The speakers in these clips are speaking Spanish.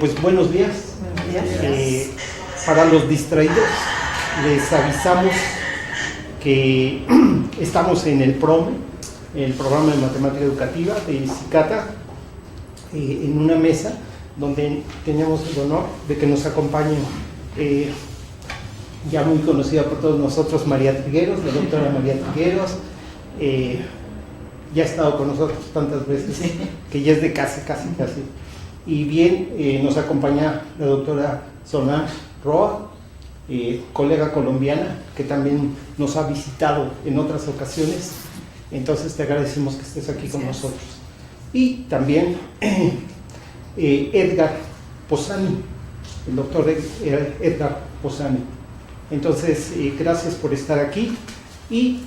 Pues buenos días. Buenos días. Para los distraídos, les avisamos que estamos en el PROME, el Programa de Matemática Educativa de Cicata, en una mesa donde tenemos el honor de que nos acompañe ya muy conocida por todos nosotros, María Trigueros, la doctora María Trigueros. Ya ha estado con nosotros tantas veces, sí, que ya es de casi. Y bien, nos acompaña la doctora Solange Roa, colega colombiana, que también nos ha visitado en otras ocasiones. Entonces te agradecemos que estés aquí con nosotros. Y también Edgar Posani, el doctor Edgar Posani. Entonces, gracias por estar aquí y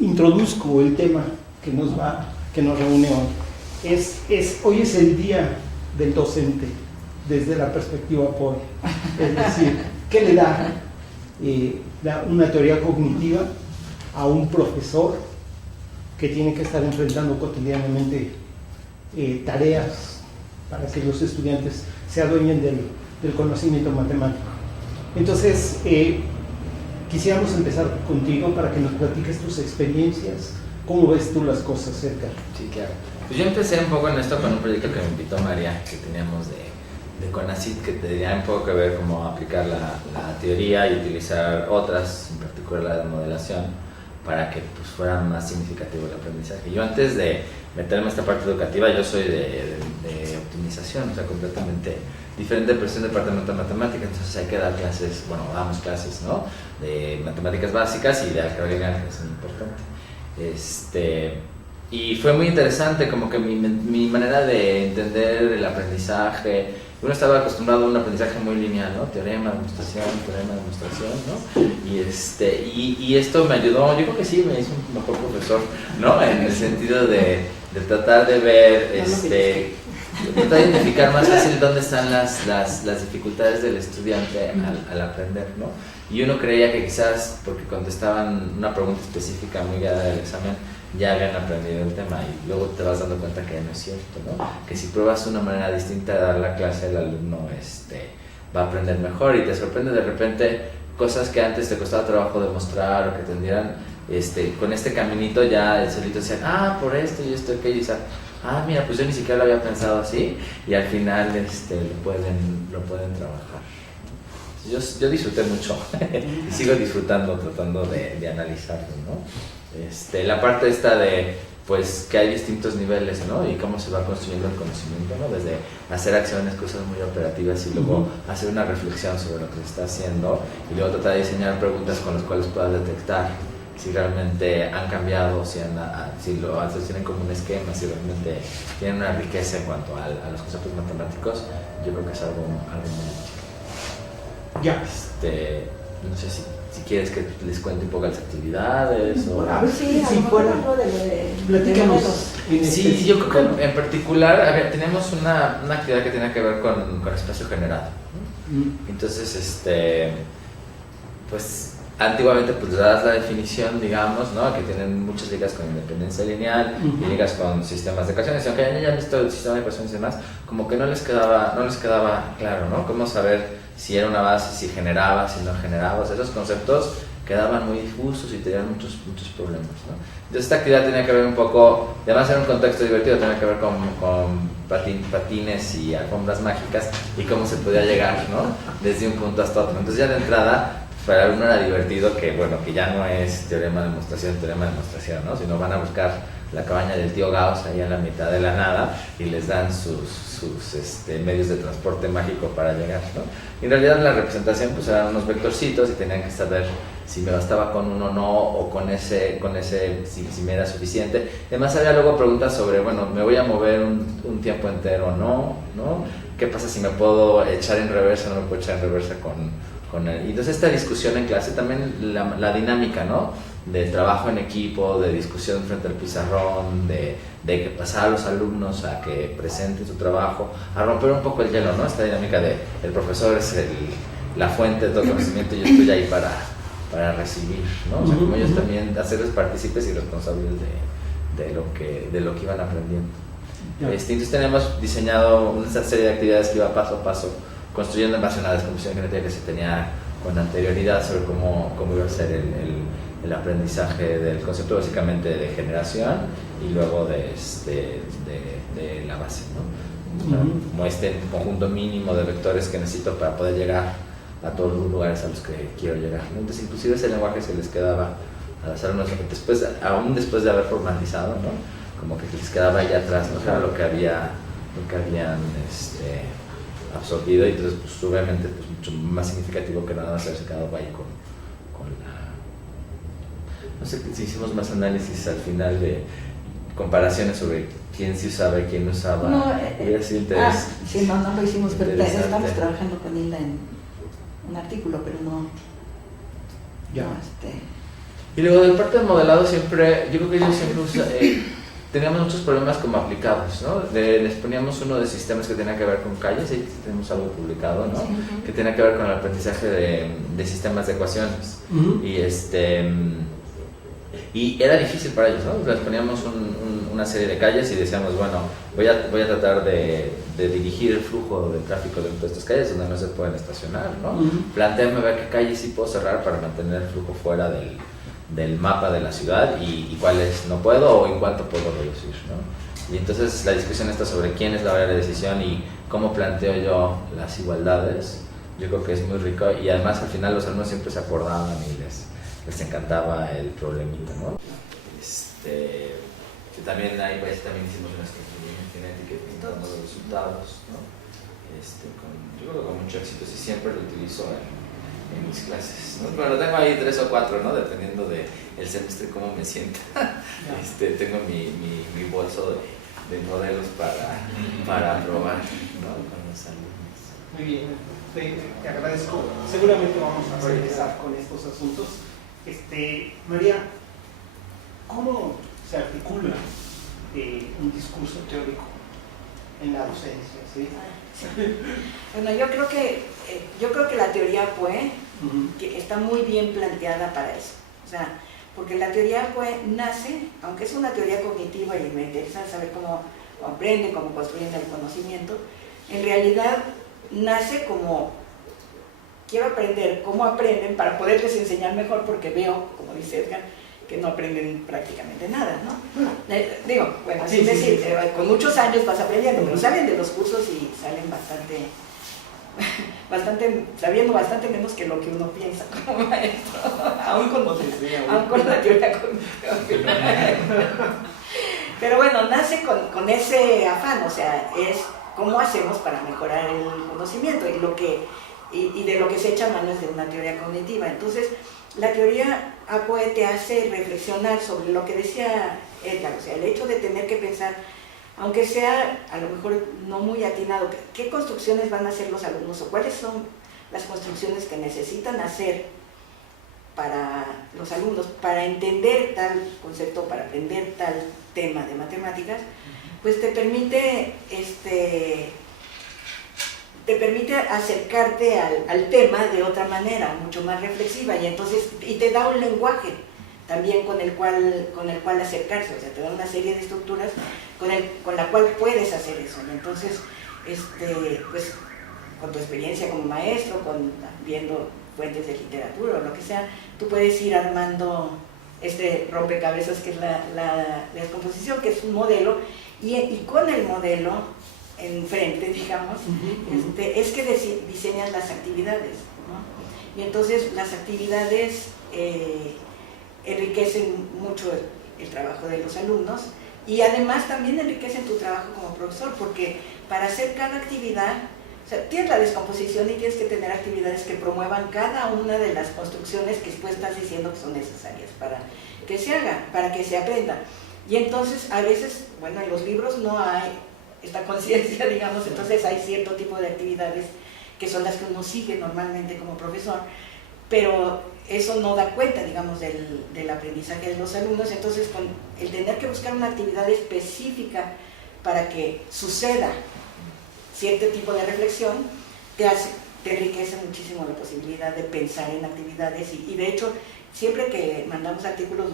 introduzco el tema que nos reúne hoy. Hoy es el día del docente desde la perspectiva POI. Es decir, ¿qué le da una teoría cognitiva a un profesor que tiene que estar enfrentando cotidianamente tareas para que los estudiantes se adueñen del conocimiento matemático? Entonces, quisiéramos empezar contigo para que nos platiques tus experiencias. ¿Cómo ves tú las cosas, Edgar? Sí, claro. Pues yo empecé un poco en esto con un proyecto que me invitó María, que teníamos de CONACYT, que tenía un poco que ver cómo aplicar la teoría y utilizar otras, en particular la de modelación, para que pues, fuera más significativo el aprendizaje. Yo antes de meterme en esta parte educativa, yo soy de optimización, o sea, completamente diferente, pero soy de departamento de matemáticas, entonces hay que dar clases, bueno, damos clases, ¿no?, de matemáticas básicas y de álgebra lineal, que es muy importante. Y fue muy interesante, como que mi manera de entender el aprendizaje. Uno estaba acostumbrado a un aprendizaje muy lineal, ¿no? Teorema, demostración, ¿no? Y esto me ayudó, yo creo que sí, me hizo un mejor profesor, ¿no? En el sentido de tratar de ver, tratar de identificar más fácil dónde están las dificultades del estudiante al aprender, ¿no? Y uno creía que quizás porque contestaban una pregunta específica muy guiada del examen ya habían aprendido el tema, y luego te vas dando cuenta que no es cierto, ¿no? Que si pruebas una manera distinta de dar la clase, el alumno va a aprender mejor, y te sorprende de repente cosas que antes te costaba trabajo demostrar o que tendrían, con este caminito ya el solito decían, por esto y esto, aquello, y mira, pues yo ni siquiera lo había pensado así, y al final lo pueden trabajar. Yo disfruté mucho y sigo disfrutando, tratando de analizarlo, ¿no? La parte esta de pues que hay distintos niveles, ¿no? Y cómo se va construyendo el conocimiento, ¿no? Desde hacer acciones, cosas muy operativas, y luego hacer una reflexión sobre lo que se está haciendo, y luego tratar de diseñar preguntas con las cuales puedas detectar si realmente han cambiado, si tienen como un esquema, si realmente tienen una riqueza en cuanto a los conceptos matemáticos. Yo creo que es algo muy útil. Ya. No sé si quieres que les cuente un poco las actividades o... A ver si fuera algo platícanos. Sí, yo creo que en particular tenemos una actividad que tiene que ver con espacio generado, ¿no? Entonces, pues antiguamente pues das la definición, digamos, ¿no?, que tienen muchas ligas con independencia lineal y ligas con sistemas de ecuaciones, y aunque ya han visto el sistema de ecuaciones y demás, como que no les quedaba claro, ¿no?, cómo saber si era una base, si generaba, si no generaba. O sea, esos conceptos quedaban muy difusos y tenían muchos problemas, ¿no? Entonces esta actividad tenía que ver un poco, además era un contexto divertido, tenía que ver con patines y alfombras mágicas y cómo se podía llegar, ¿no?, desde un punto hasta otro. Entonces ya de entrada, para el alumno era divertido que ya no es teorema, demostración, ¿no?, sino van a buscar la cabaña del tío Gauss ahí en la mitad de la nada y les dan sus medios de transporte mágico para llegar, ¿no? Y en realidad la representación pues eran unos vectorcitos y tenían que saber si me bastaba con uno o no, o con ese si me era suficiente. Además había luego preguntas sobre, bueno, ¿me voy a mover un tiempo entero o no? ¿Qué pasa si me puedo echar en reversa o no me puedo echar en reversa con él? Y entonces esta discusión en clase, también la dinámica, ¿no?, de trabajo en equipo, de discusión frente al pizarrón, de pasar a los alumnos a que presenten su trabajo, a romper un poco el hielo, ¿no? Esta dinámica de el profesor es la fuente de todo conocimiento y yo estoy ahí para recibir, ¿no? O sea, como ellos también hacerles partícipes y responsables de lo que iban aprendiendo. Entonces tenemos diseñado una serie de actividades que iba paso a paso, construyendo en base a una descomposición genética que se tenía con anterioridad sobre cómo iba a ser el aprendizaje del concepto básicamente de generación y luego de la base, ¿no? Como conjunto mínimo de vectores que necesito para poder llegar a todos los lugares a los que quiero llegar, ¿no? Entonces inclusive ese lenguaje se les quedaba a las alumnos aún después de haber formalizado, ¿no? Como que les quedaba allá atrás, ¿no? O sea, lo que habían absorbido, y entonces pues obviamente pues mucho más significativo que nada más haberse quedado ahí con la... No sé si hicimos más análisis al final de comparaciones sobre quién sí usaba y quién no usaba. No, hubiera sido interesante. sí, no lo hicimos, pero estamos trabajando con Hilda en un artículo, pero no... Ya. No, Y luego de parte del modelado siempre, yo creo que ellos siempre teníamos muchos problemas como aplicados, ¿no? Les poníamos uno de sistemas que tenía que ver con calles, ahí tenemos algo publicado, ¿no? Sí. Que tenía que ver con el aprendizaje de sistemas de ecuaciones. Y era difícil para ellos, ¿no? Les poníamos una serie de calles y decíamos, bueno, voy a tratar de dirigir el flujo de tráfico dentro de estas calles donde no se pueden estacionar, ¿no? Plantéame ver qué calles sí puedo cerrar para mantener el flujo fuera del mapa de la ciudad y cuáles no puedo o en cuánto puedo reducir, ¿no? Y entonces la discusión está sobre quién es la variable de decisión y cómo planteo yo las igualdades. Yo creo que es muy rico y además al final los alumnos siempre se acordaban y les encantaba el problemita, ¿no? Que también ahí pues, también hicimos una estructura genética y pintando los resultados, ¿no? Yo creo que con mucho éxito y siempre lo utilizo en mis clases, ¿no? Bueno, tengo ahí 3 o 4, ¿no? Dependiendo del semestre cómo me sienta. Tengo mi bolso de modelos para probar, ¿no? Con los alumnos. Muy bien, te agradezco. Seguramente vamos a regresar con estos asuntos. María, ¿cómo se articula un discurso teórico en la docencia? ¿Sí? Bueno, yo creo que la teoría PUE que está muy bien planteada para eso. O sea, porque la teoría PUE nace, aunque es una teoría cognitiva y me interesa saber cómo aprenden, cómo construyen el conocimiento, en realidad nace como quiero aprender cómo aprenden para poderles enseñar mejor, porque veo, como dice Edgar, que no aprenden prácticamente nada, ¿no? Digo, bueno, así decir, con muchos años vas aprendiendo, pero salen de los cursos y salen sabiendo bastante menos que lo que uno piensa como maestro, aún con la teoría cognitiva. Pero bueno, nace con ese afán, o sea, es cómo hacemos para mejorar el conocimiento y de lo que se echa mano es de una teoría cognitiva. Entonces, la teoría APOE te hace reflexionar sobre lo que decía Edgar, o sea, el hecho de tener que pensar, aunque sea a lo mejor no muy atinado, qué construcciones van a hacer los alumnos o cuáles son las construcciones que necesitan hacer para los alumnos, para entender tal concepto, para aprender tal tema de matemáticas, pues te permite acercarte al tema de otra manera, mucho más reflexiva, y te da un lenguaje también con el cual acercarse, o sea, te da una serie de estructuras con la cual puedes hacer eso. Y entonces, pues, con tu experiencia como maestro, viendo fuentes de literatura o lo que sea, tú puedes ir armando este rompecabezas que es la descomposición, que es un modelo, y con el modelo enfrente, digamos, es que diseñan las actividades, ¿no? Y entonces las actividades enriquecen mucho el trabajo de los alumnos y además también enriquecen tu trabajo como profesor, porque para hacer cada actividad, o sea, tienes la descomposición y tienes que tener actividades que promuevan cada una de las construcciones que tú estás diciendo que son necesarias para que se haga, para que se aprenda. Y entonces a veces, bueno, en los libros no hay esta conciencia, digamos, entonces hay cierto tipo de actividades que son las que uno sigue normalmente como profesor, pero eso no da cuenta, digamos, del aprendizaje de los alumnos. Entonces, con el tener que buscar una actividad específica para que suceda cierto tipo de reflexión, te enriquece muchísimo la posibilidad de pensar en actividades y de hecho, siempre que mandamos artículos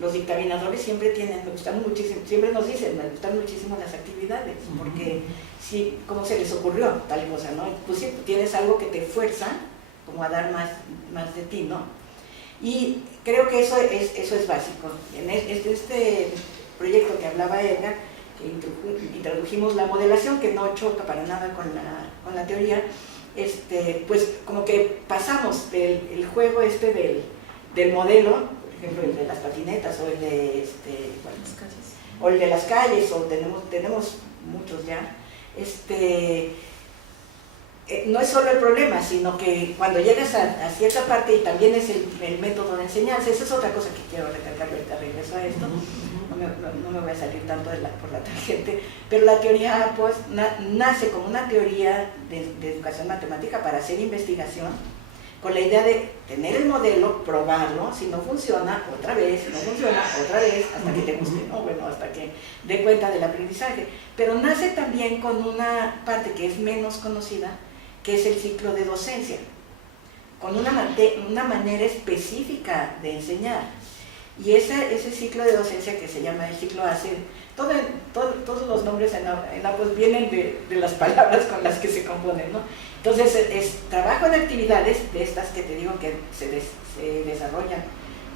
los dictaminadores siempre me gustan muchísimo, siempre nos dicen, me gustan muchísimo las actividades, porque sí, ¿cómo se les ocurrió tal cosa, no? Pues sí, tienes algo que te fuerza como a dar más de ti, ¿no? Y creo que eso es básico. En este proyecto que hablaba Edgar, que introdujimos la modelación, que no choca para nada con la teoría, pues como que pasamos del juego del modelo, por ejemplo el de las patinetas o el de o el de las calles, o tenemos muchos ya, no es solo el problema, sino que cuando llegas a cierta parte, y también es el método de enseñanza, esa es otra cosa que quiero recalcar, ahorita regreso a esto, no me voy a salir tanto por la tangente, pero la teoría pues nace como una teoría de educación matemática para hacer investigación, con la idea de tener el modelo, probarlo, si no funciona, otra vez, si no funciona, otra vez, hasta que te guste, ¿no? Bueno, hasta que dé cuenta del aprendizaje. Pero nace también con una parte que es menos conocida, que es el ciclo de docencia, con una manera específica de enseñar. Y ese ciclo de docencia que se llama el ciclo ACE, todos los nombres en la pues vienen de las palabras con las que se componen, ¿no? Entonces es trabajo en actividades de estas que te digo que se desarrollan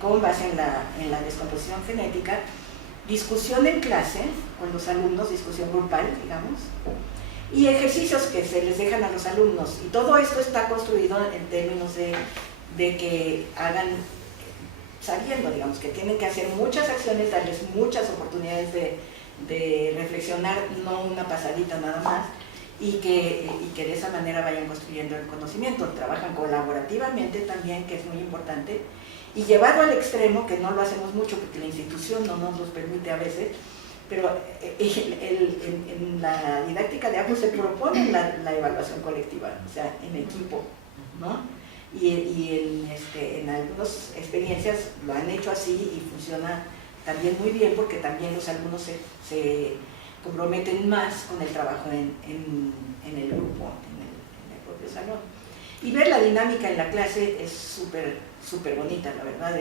con base en la descomposición genética, discusión en clase con los alumnos, discusión grupal, digamos, y ejercicios que se les dejan a los alumnos. Y todo esto está construido en términos de que hagan, sabiendo, digamos, que tienen que hacer muchas acciones, darles muchas oportunidades de reflexionar, no una pasadita nada más, y que de esa manera vayan construyendo el conocimiento. Trabajan colaborativamente también, que es muy importante, y llevado al extremo, que no lo hacemos mucho porque la institución no nos los permite a veces, pero en la didáctica de APO se propone la evaluación colectiva, o sea, en equipo, ¿no? Y en algunas experiencias lo han hecho así y funciona también muy bien, porque también los alumnos se comprometen más con el trabajo en el grupo, en el propio salón. Y ver la dinámica en la clase es súper bonita, la verdad,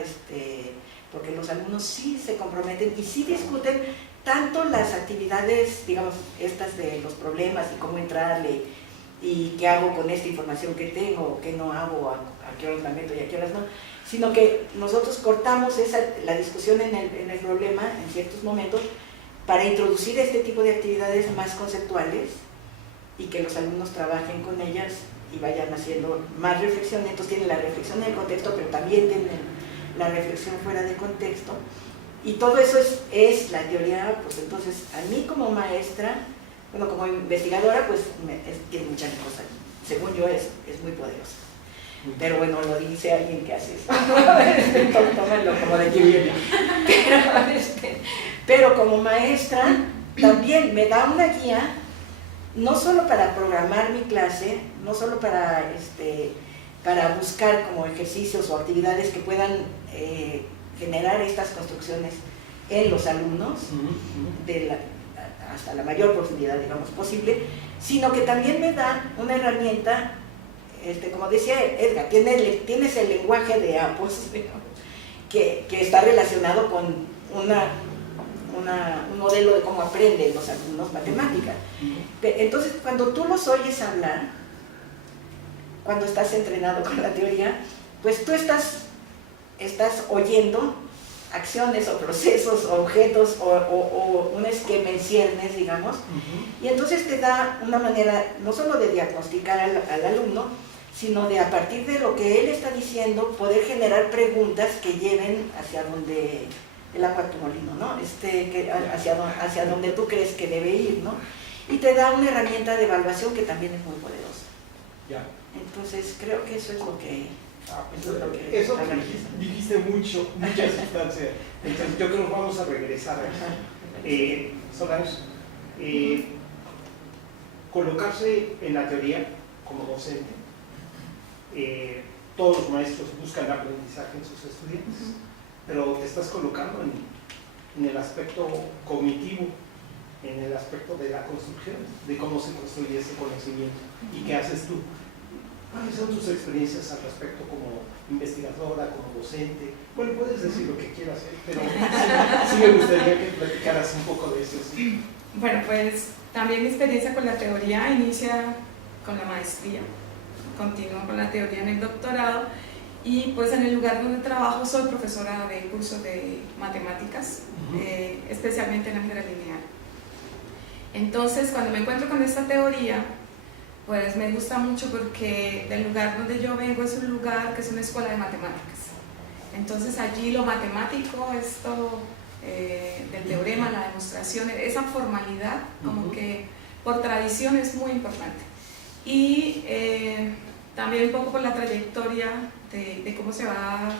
porque los alumnos sí se comprometen y sí discuten tanto las actividades, digamos, estas de los problemas y cómo entrarle, y qué hago con esta información que tengo, qué no hago, a qué horas la meto y a qué horas no, sino que nosotros cortamos la discusión en el problema en ciertos momentos para introducir este tipo de actividades más conceptuales y que los alumnos trabajen con ellas y vayan haciendo más reflexión. Entonces tienen la reflexión en el contexto, pero también tienen la reflexión fuera de contexto, y todo eso es la teoría. Pues entonces a mí como maestra, bueno, como investigadora, pues tiene muchas cosas, según yo es muy poderosa. Pero bueno, lo dice alguien que hace eso. Tómalo como de que viene. Pero como maestra también me da una guía, no solo para programar mi clase, no solo para buscar como ejercicios o actividades que puedan generar estas construcciones en los alumnos, hasta la mayor profundidad, digamos, posible, sino que también me da una herramienta, como decía Edgar, tienes el lenguaje de APOS, que está relacionado con un modelo de cómo aprenden los alumnos matemáticas. Entonces, cuando tú los oyes hablar, cuando estás entrenado con la teoría, pues tú estás oyendo acciones o procesos o objetos o un esquema en ciernes, digamos, y entonces te da una manera no solo de diagnosticar al alumno, sino de, a partir de lo que él está diciendo, poder generar preguntas que lleven hacia donde el agua a tu molino, ¿no? Hacia donde tú crees que debe ir, ¿no? Y te da una herramienta de evaluación que también es muy poderosa. Ya. Entonces creo que eso es lo que... Eso dijiste mucha sustancia. Entonces yo creo que vamos a regresar a eso. Solange, colocarse en la teoría como docente, todos los maestros buscan aprendizaje en sus estudiantes, pero te estás colocando en el aspecto cognitivo, en el aspecto de la construcción, de cómo se construye ese conocimiento y qué haces tú. ¿Cuáles son tus experiencias al respecto como investigadora, como docente? Bueno, puedes decir lo que quieras, pero sí me gustaría que platicaras un poco de eso. ¿Sí? Bueno, pues también mi experiencia con la teoría inicia con la maestría, continúo con la teoría en el doctorado y pues en el lugar donde trabajo soy profesora de cursos de matemáticas, especialmente en álgebra lineal. Entonces, cuando me encuentro con esta teoría, pues me gusta mucho porque del lugar donde yo vengo es un lugar que es una escuela de matemáticas. Entonces allí lo matemático, esto del teorema, la demostración, esa formalidad como que por tradición es muy importante. Y también un poco por la trayectoria de cómo se va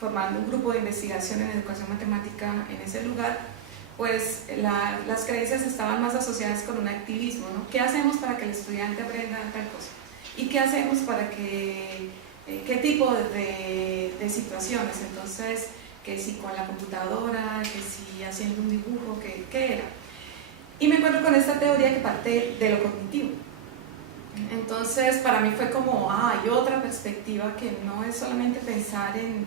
formando un grupo de investigación en educación matemática en ese lugar, pues las creencias estaban más asociadas con un activismo, ¿no? ¿Qué hacemos para que el estudiante aprenda tal cosa? ¿Y qué hacemos para que, qué tipo de situaciones? Entonces, que si con la computadora, que si haciendo un dibujo, ¿qué era? Y me encuentro con esta teoría que parte de lo cognitivo. Entonces, para mí fue como, hay otra perspectiva que no es solamente pensar en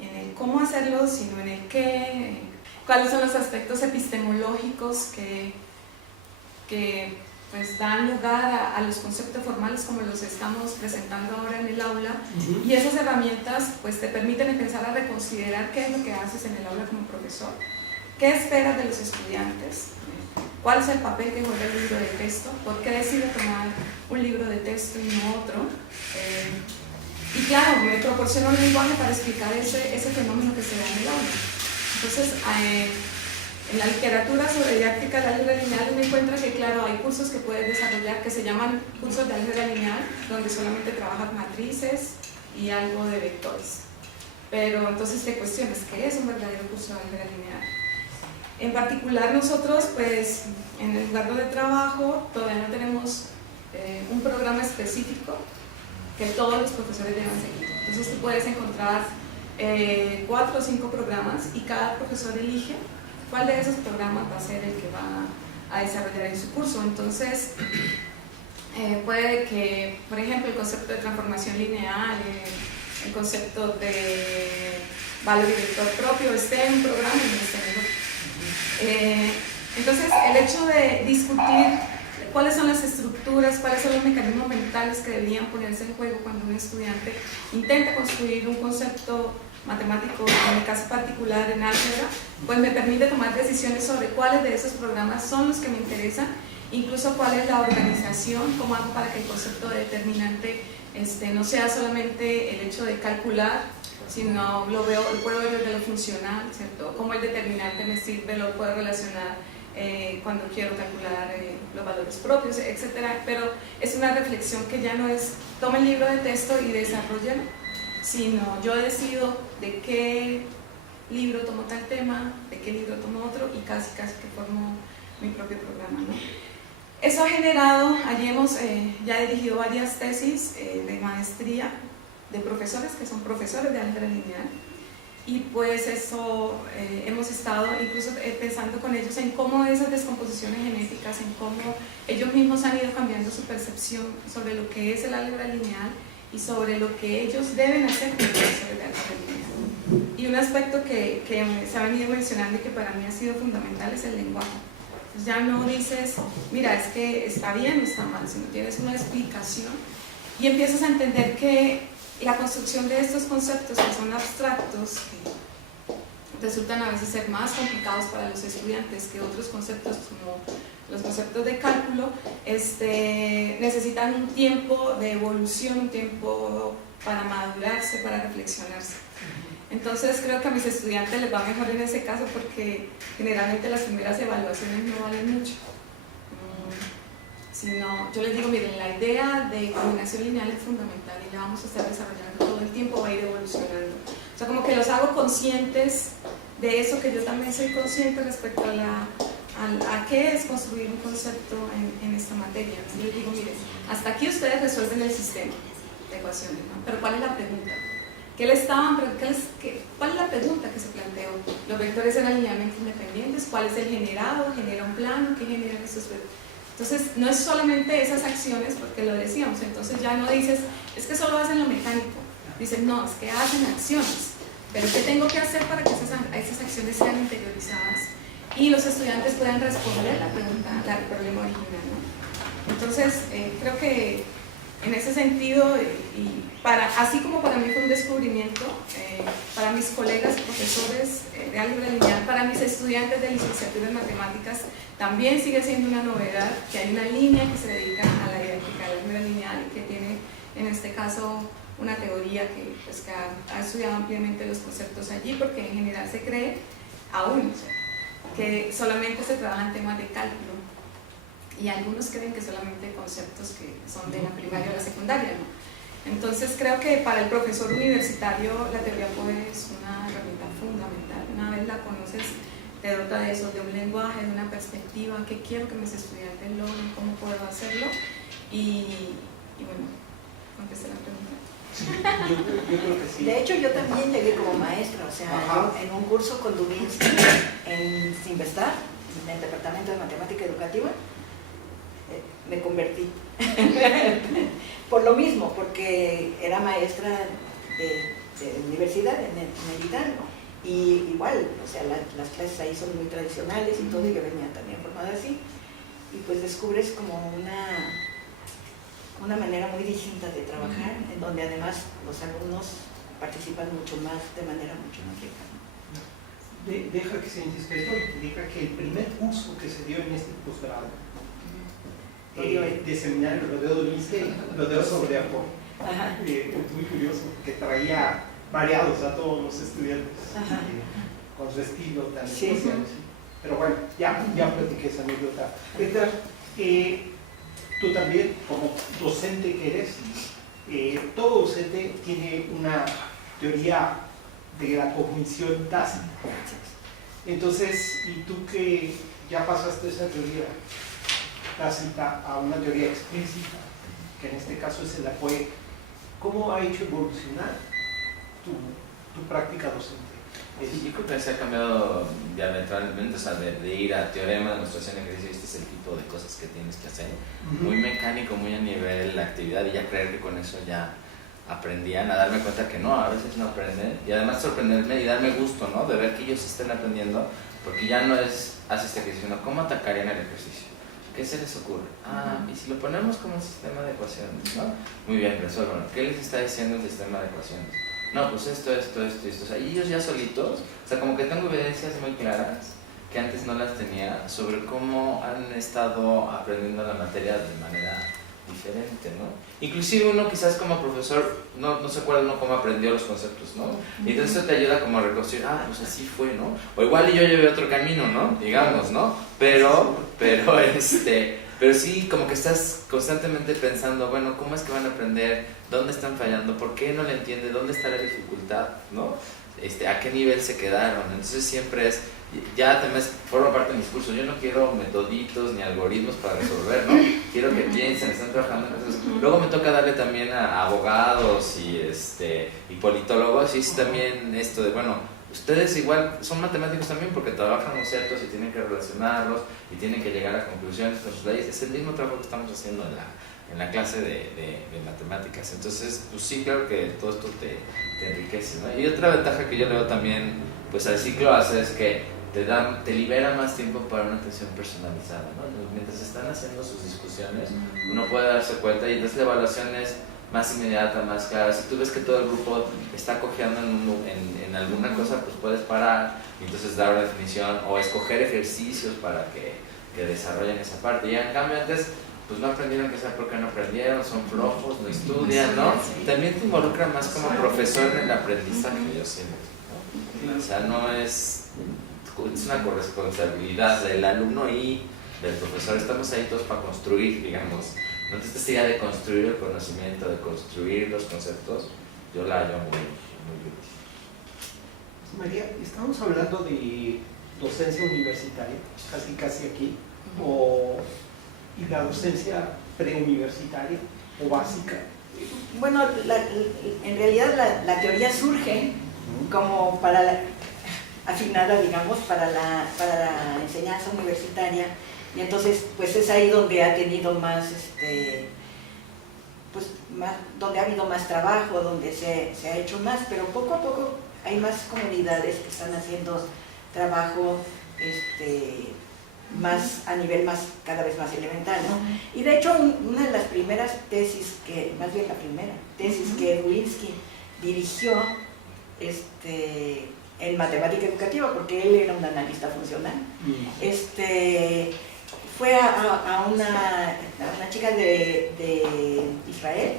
el cómo hacerlo, sino en el qué, cuáles son los aspectos epistemológicos que pues dan lugar a los conceptos formales como los estamos presentando ahora en el aula, y esas herramientas pues te permiten empezar a reconsiderar qué es lo que haces en el aula como profesor, qué esperas de los estudiantes, cuál es el papel que juega el libro de texto, por qué decides tomar un libro de texto y no otro, y claro, me proporciona un lenguaje para explicar ese fenómeno que se da en el aula. Entonces, en la literatura sobre didáctica de álgebra lineal uno encuentra que, claro, hay cursos que puedes desarrollar que se llaman cursos de álgebra lineal, donde solamente trabajas matrices y algo de vectores. Pero entonces te cuestionas, ¿qué es un verdadero curso de álgebra lineal? En particular nosotros, pues, en el lugar donde trabajo, todavía no tenemos un programa específico que todos los profesores deban seguir. Entonces tú puedes encontrar 4 o 5 programas y cada profesor elige cuál de esos programas va a ser el que va a desarrollar en su curso. Entonces, puede que, por ejemplo, el concepto de transformación lineal, el concepto de valor y vector propio esté en un programa y no esté en el otro. Entonces, el hecho de discutir cuáles son las estructuras, cuáles son los mecanismos mentales que deberían ponerse en juego cuando un estudiante intenta construir un concepto matemático, en el caso particular en álgebra, pues me permite tomar decisiones sobre cuáles de esos programas son los que me interesan, incluso cuál es la organización, cómo hago para que el concepto de determinante no sea solamente el hecho de calcular, sino lo puedo ver desde lo funcional, ¿cierto? Cómo el determinante me sirve, lo puedo relacionar cuando quiero calcular los valores propios, etc. Pero es una reflexión que ya no es toma el libro de texto y desarrolla, sino yo decido de qué libro tomo tal tema, de qué libro tomo otro y casi que formo mi propio programa, ¿no? Eso ha generado, allí hemos ya dirigido varias tesis de maestría de profesores que son profesores de álgebra lineal, y pues eso hemos estado incluso pensando con ellos en cómo esas descomposiciones genéticas, en cómo ellos mismos han ido cambiando su percepción sobre lo que es el álgebra lineal y sobre lo que ellos deben hacer como profesores de álgebra lineal. Y un aspecto que se ha venido mencionando y que para mí ha sido fundamental es el lenguaje. Entonces ya no dices, mira, es que está bien o está mal, sino tienes una explicación y empiezas a entender que la construcción de estos conceptos que son abstractos, que resultan a veces ser más complicados para los estudiantes que otros conceptos como los conceptos de cálculo, necesitan un tiempo de evolución, un tiempo para madurarse, para reflexionarse. Entonces creo que a mis estudiantes les va mejor en ese caso porque generalmente las primeras evaluaciones no valen mucho. Sino, yo les digo, miren, la idea de combinación lineal es fundamental y la vamos a estar desarrollando todo el tiempo, va a ir evolucionando. O sea, como que los hago conscientes de eso, que yo también soy consciente respecto a qué es construir un concepto en esta materia. Yo les digo, miren, hasta aquí ustedes resuelven el sistema de ecuaciones, ¿no? Pero ¿cuál es la pregunta? ¿Cuál es la pregunta que se planteó? ¿Los vectores eran linealmente independientes? ¿Cuál es el generado? ¿Genera un plano? ¿Qué generan estos vectores? Entonces, no es solamente esas acciones, porque lo decíamos, entonces ya no dices, es que solo hacen lo mecánico. Dicen, no, es que hacen acciones. Pero ¿qué tengo que hacer para que esas acciones sean interiorizadas y los estudiantes puedan responder la pregunta, el problema original, ¿no? Entonces, creo que en ese sentido, así como para mí fue un descubrimiento, para mis colegas profesores de álgebra lineal, para mis estudiantes de licenciatura en matemáticas, también sigue siendo una novedad que hay una línea que se dedica a la didáctica del álgebra lineal y que tiene, en este caso, una teoría que ha estudiado ampliamente los conceptos allí, porque en general se cree aún que solamente se trabajan temas de cálculo. Y algunos creen que solamente conceptos que son de la primaria o la secundaria, ¿no? Entonces creo que para el profesor universitario la teoría POE es una herramienta fundamental. Una vez la conoces, te dota de eso, de un lenguaje, de una perspectiva, qué quiero que mis estudiantes logren, cómo puedo hacerlo. Y bueno, contesté la pregunta. Yo creo que sí. De hecho, yo también llegué como maestra, o sea, yo en un curso con Dubinsky en Simvestar, en el Departamento de Matemática Educativa, me convertí por lo mismo, porque era maestra de universidad en el Hidalgo, y igual, o sea, las clases ahí son muy tradicionales y todo, y yo venía también formada así, y pues descubres como una manera muy distinta de trabajar, en donde además los alumnos participan mucho más, de manera mucho más rica, ¿no? Deja que se esto y te diga que el primer curso que se dio en este posgrado de seminario Rodeo Dubinsky, Rodeo sobre Apo, muy curioso, porque traía variados a todos los estudiantes con su estilo tan especial. Sí. Pero bueno, ya platiqué esa anécdota. Peter, tú también, como docente que eres, todo docente tiene una teoría de la cognición tácita. Entonces, y tú que ya pasaste esa teoría tácita a una teoría explícita, que en este caso es el APOE, ¿cómo ha hecho evolucionar tu práctica docente? Yo creo que se ha cambiado diametralmente, o sea, de ir a teorema, demostración, ejercicio, este es el tipo de cosas que tienes que hacer, muy mecánico, muy a nivel de actividad, y ya creer que con eso ya aprendían, a darme cuenta que no, a veces no aprenden, y además sorprenderme y darme gusto, ¿no?, de ver que ellos estén aprendiendo, porque ya no es, haz este ejercicio, sino cómo atacarían el ejercicio. ¿Qué se les ocurre? Y si lo ponemos como un sistema de ecuaciones, ¿no? Muy bien, resuelvan. ¿Qué les está diciendo el sistema de ecuaciones? No, pues esto. O sea, y ellos ya solitos, o sea, como que tengo evidencias muy claras que antes no las tenía sobre cómo han estado aprendiendo la materia de manera diferente, ¿no? Inclusive uno quizás como profesor no se acuerda uno cómo aprendió los conceptos, ¿no? Y entonces eso te ayuda como a reconstruir, pues así fue, ¿no? O igual yo llevé otro camino, ¿no? Digamos, ¿no? Pero sí, como que estás constantemente pensando, bueno, ¿cómo es que van a aprender? ¿Dónde están fallando? ¿Por qué no le entiende? ¿Dónde está la dificultad? ¿No? ¿A qué nivel se quedaron? Entonces siempre es, ya también forma parte de mis cursos, yo no quiero metoditos ni algoritmos para resolver, ¿no? Quiero que piensen, están trabajando en cosas. Luego me toca darle también a abogados y politólogos, y es también esto de, bueno, ustedes igual son matemáticos también porque trabajan conceptos y tienen que relacionarlos y tienen que llegar a conclusiones con sus leyes. Es el mismo trabajo que estamos haciendo en la clase de matemáticas. Entonces, pues sí, claro que todo esto te enriquece, ¿no? Y otra ventaja que yo le veo también, pues al ciclo hace es que te libera más tiempo para una atención personalizada, ¿no? Mientras están haciendo sus discusiones, uno puede darse cuenta y entonces la evaluación es más inmediata, más clara. Si tú ves que todo el grupo está cojeando en alguna cosa, pues puedes parar y entonces dar una definición o escoger ejercicios para que desarrollen esa parte. Y en cambio antes, pues no aprendieron, que sea porque no aprendieron, son flojos, no estudian, ¿no? También te involucra más como profesor en el aprendizaje, yo siento, ¿no? O sea, no es una corresponsabilidad del alumno y del profesor, estamos ahí todos para construir, digamos. Entonces esta idea de construir el conocimiento, de construir los conceptos, yo la hallo muy útil. María, estamos hablando de docencia universitaria, casi aquí, y la docencia preuniversitaria o básica. Bueno, en realidad la teoría surge como afinada, digamos, para la enseñanza universitaria Y entonces, pues es ahí donde ha tenido más, donde ha habido más trabajo, donde se ha hecho más, pero poco a poco hay más comunidades que están haciendo trabajo más a nivel cada vez más elemental, ¿no? Y de hecho, una de las primeras tesis más bien la primera tesis que Edwinsky dirigió en matemática educativa, porque él era un analista funcional, fue a una chica de Israel,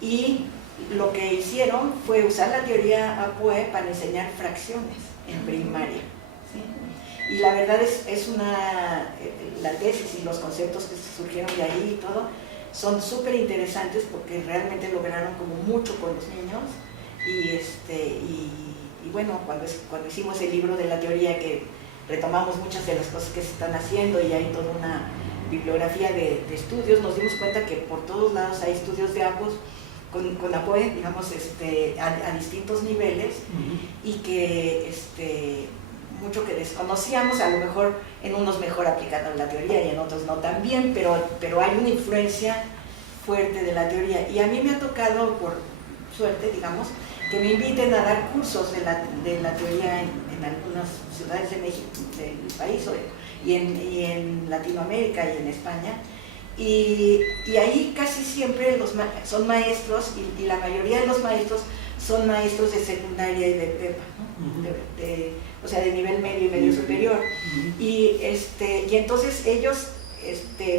y lo que hicieron fue usar la teoría APOE para enseñar fracciones en primaria, ¿sí? Y la verdad la tesis y los conceptos que surgieron de ahí y todo son súper interesantes, porque realmente lograron como mucho con los niños. Y bueno, cuando hicimos el libro de la teoría, que retomamos muchas de las cosas que se están haciendo y hay toda una bibliografía de estudios, nos dimos cuenta que por todos lados hay estudios de APOE con APOE, digamos, a distintos niveles, y que mucho que desconocíamos, a lo mejor en unos mejor aplicando la teoría y en otros no tan bien, pero hay una influencia fuerte de la teoría. Y a mí me ha tocado, por suerte, digamos, que me inviten a dar cursos de la teoría en algunas ciudades de México, del país, y en Latinoamérica y en España. Y ahí casi siempre son maestros, y la mayoría de los maestros son maestros de secundaria y de prepa, ¿no? O sea, de nivel medio y medio superior. Y entonces ellos,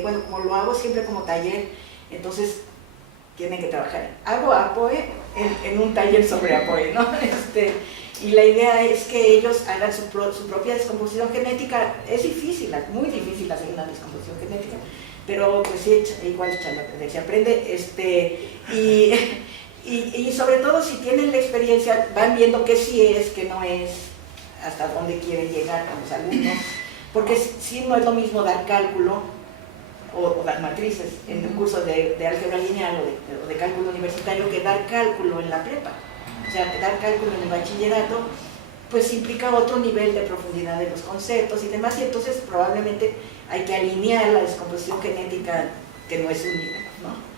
bueno, como lo hago siempre como taller, entonces tienen que trabajar. Hago APOE en un taller sobre APOE, ¿no? Y la idea es que ellos hagan su propia descomposición genética. Es difícil, muy difícil hacer una descomposición genética, pero pues sí, igual se aprende. Y sobre todo, si tienen la experiencia, van viendo qué sí es, qué no es, hasta dónde quieren llegar con los alumnos, porque sí, no es lo mismo dar cálculo o dar matrices en un curso de álgebra lineal o de cálculo universitario, que dar cálculo en la prepa. O sea, dar cálculo en el bachillerato pues implica otro nivel de profundidad de los conceptos y demás, y entonces probablemente hay que alinear la descomposición genética, que no es un nivel, ¿no?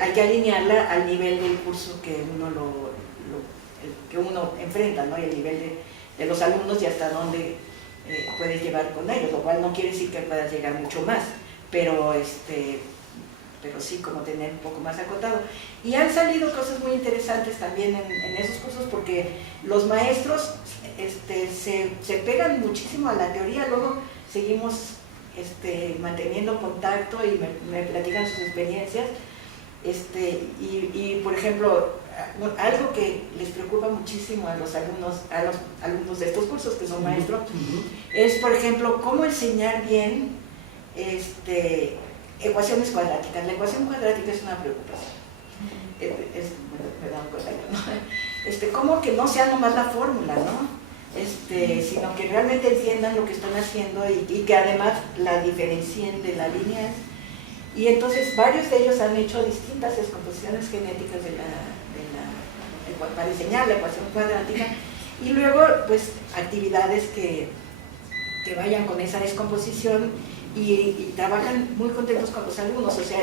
Hay que alinearla al nivel del curso que uno enfrenta, ¿no? Y el nivel de los alumnos, y hasta dónde puedes llevar con ellos, lo cual no quiere decir que puedas llegar mucho más, pero sí como tener un poco más acotado. Y han salido cosas muy interesantes también en esos cursos, porque los maestros se pegan muchísimo a la teoría, luego seguimos manteniendo contacto y me platican sus experiencias, y por ejemplo, algo que les preocupa muchísimo a los alumnos de estos cursos que son maestros, es por ejemplo cómo enseñar bien ecuaciones cuadráticas. La ecuación cuadrática es una preocupación. Me da un colegio, ¿no? Como que no sea nomás la fórmula, ¿no? Sino que realmente entiendan lo que están haciendo y que además la diferencien de la línea. Y entonces varios de ellos han hecho distintas descomposiciones genéticas para enseñar la ecuación cuadrática, y luego pues actividades que vayan con esa descomposición, y trabajan muy contentos con los alumnos. O sea,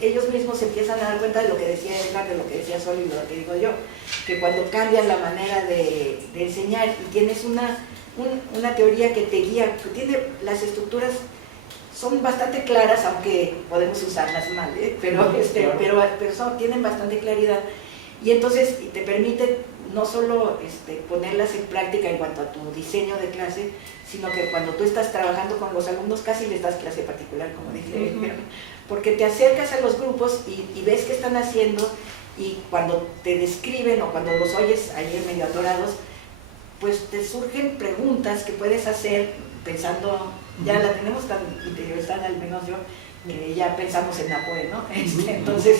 ellos mismos se empiezan a dar cuenta de lo que decía Edgar, de lo que decía Sol y de lo que digo yo, que cuando cambian la manera de enseñar y tienes una teoría que te guía, que tiene las estructuras, son bastante claras, aunque podemos usarlas mal, pero tienen bastante claridad, y entonces te permite no solo ponerlas en práctica en cuanto a tu diseño de clase, sino que cuando tú estás trabajando con los alumnos casi les das clase particular, como dije, porque te acercas a los grupos y ves qué están haciendo, y cuando te describen o cuando los oyes ahí medio atorados, pues te surgen preguntas que puedes hacer pensando, ya la tenemos tan interiorizada, al menos yo, ya pensamos en APOE, ¿no? Entonces,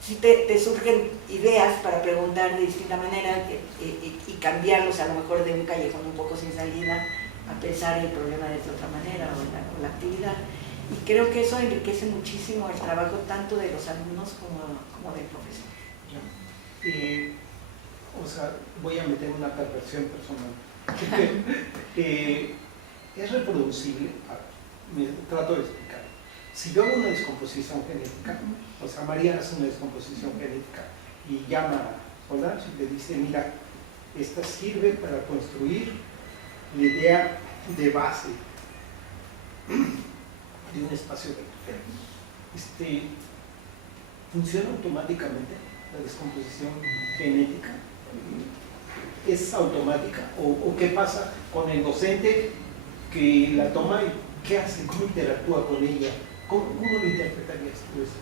si te surgen ideas para preguntar de distinta manera y cambiarlos a lo mejor de un callejón un poco sin salida a pensar el problema de otra manera, o la actividad. Y creo que eso enriquece muchísimo el trabajo tanto de los alumnos como del profesor. O sea, voy a meter una perversión personal. es reproducible. Me trato de explicar. Si yo hago una descomposición genética, o sea, María hace una descomposición genética y llama a Solange y le dice, mira, esta sirve para construir la idea de base de un espacio vectorial. ¿Funciona automáticamente la descomposición genética? ¿Es automática? ¿O qué pasa con el docente que la toma y qué hace? ¿Cómo interactúa con ella? ¿Cómo lo interpretarías tú eso?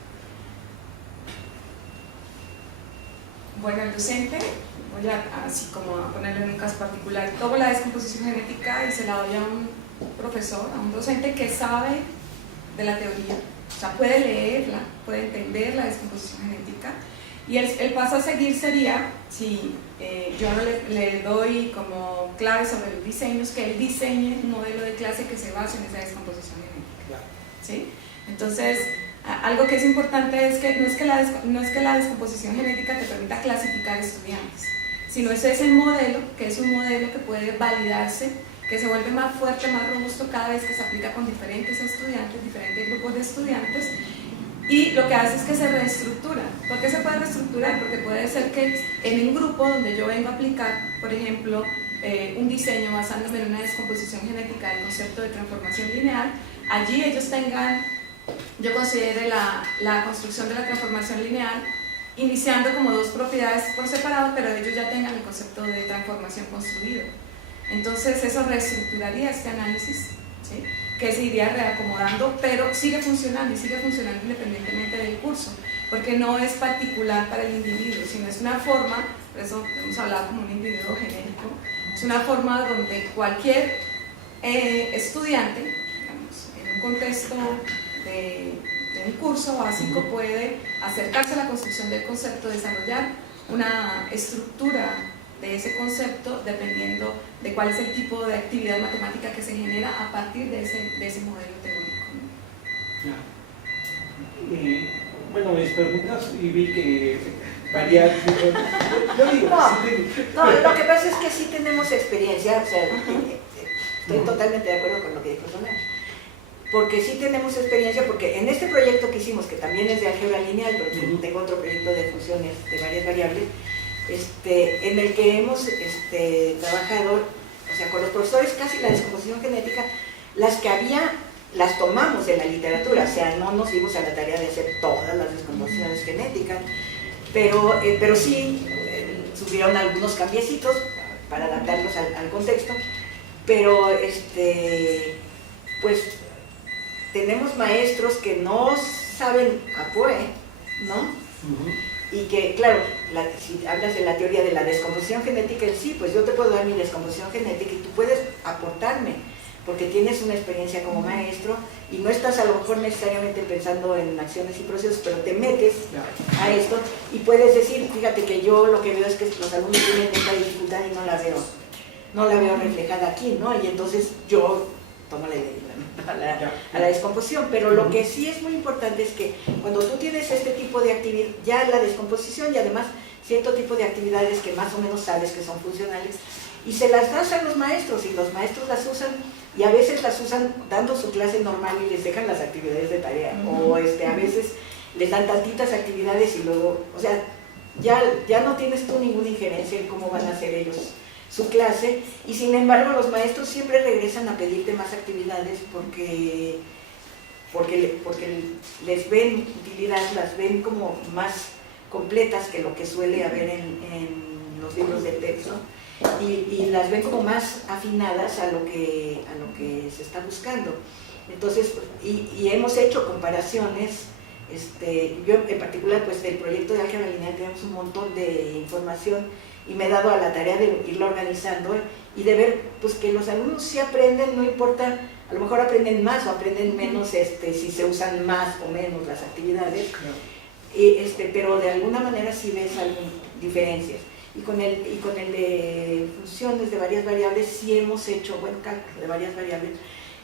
Bueno, el docente, voy así como a ponerlo en un caso particular, tomo la descomposición genética y se la doy a un profesor, a un docente que sabe de la teoría, o sea, puede leerla, puede entender la descomposición genética, y el paso a seguir sería, si yo no le doy como clave sobre los diseños, que él diseñe un modelo de clase que se base en esa descomposición genética, ¿sí? Entonces, algo que es importante es que no es que la descomposición genética te permita clasificar estudiantes, sino es ese modelo, que es un modelo que puede validarse, que se vuelve más fuerte, más robusto cada vez que se aplica con diferentes estudiantes, diferentes grupos de estudiantes, y lo que hace es que se reestructura. ¿Por qué se puede reestructurar? Porque puede ser que en un grupo donde yo vengo a aplicar, por ejemplo, un diseño basándome en una descomposición genética del concepto de transformación lineal, allí ellos tengan, yo considere la construcción de la transformación lineal iniciando como dos propiedades por separado, pero ellos ya tengan el concepto de transformación construido. Entonces eso reestructuraría este análisis, ¿sí? Que se iría reacomodando, pero sigue funcionando y sigue funcionando independientemente del curso, porque no es particular para el individuo, sino es una forma, por eso hemos hablado como un individuo genérico, es una forma donde cualquier estudiante, digamos, en un contexto de un curso básico puede acercarse a la construcción del concepto, desarrollar una estructura de ese concepto dependiendo de cuál es el tipo de actividad matemática que se genera a partir de ese modelo teórico, ¿no? Bueno, mis preguntas, y vi que María... Yo digo, no, lo que pasa es que sí tenemos experiencia, o sea, estoy totalmente de acuerdo con lo que dijo Solange, porque sí tenemos experiencia, porque en este proyecto que hicimos, que también es de álgebra lineal, pero tengo otro proyecto de funciones de varias variables, en el que hemos trabajado, o sea, con los profesores casi la descomposición genética, las que había, las tomamos de la literatura, o sea, no nos dimos a la tarea de hacer todas las descomposiciones genéticas, pero sí sufrieron algunos cambiecitos para adaptarlos al contexto, pero pues tenemos maestros que no saben APOE, ¿no? Y que, claro, si hablas de la teoría de la descomposición genética, sí, pues yo te puedo dar mi descomposición genética y tú puedes aportarme, porque tienes una experiencia como maestro y no estás a lo mejor necesariamente pensando en acciones y procesos, pero te metes a esto y puedes decir, fíjate que yo lo que veo es que los alumnos tienen esta dificultad y no la veo reflejada aquí, ¿no? Y entonces yo tomo a la descomposición, pero lo que sí es muy importante es que cuando tú tienes este tipo de actividad, ya la descomposición y además cierto tipo de actividades que más o menos sabes que son funcionales, y se las das a los maestros y los maestros las usan y a veces las usan dando su clase normal y les dejan las actividades de tarea, o a veces les dan tantitas actividades y luego, o sea, ya no tienes tú ninguna injerencia en cómo van a hacer ellos su clase, y sin embargo los maestros siempre regresan a pedirte más actividades porque les ven utilidad, las ven como más completas que lo que suele haber en los libros de texto, y las ven como más afinadas a lo que se está buscando. Entonces, y hemos hecho comparaciones, yo en particular pues del proyecto de álgebra lineal tenemos un montón de información y me he dado a la tarea de irla organizando y de ver pues que los alumnos sí aprenden, no importa, a lo mejor aprenden más o aprenden menos si se usan más o menos las actividades, pero de alguna manera sí ves algunas diferencias. Y con el de funciones de varias variables sí hemos hecho, bueno, cálculo de varias variables,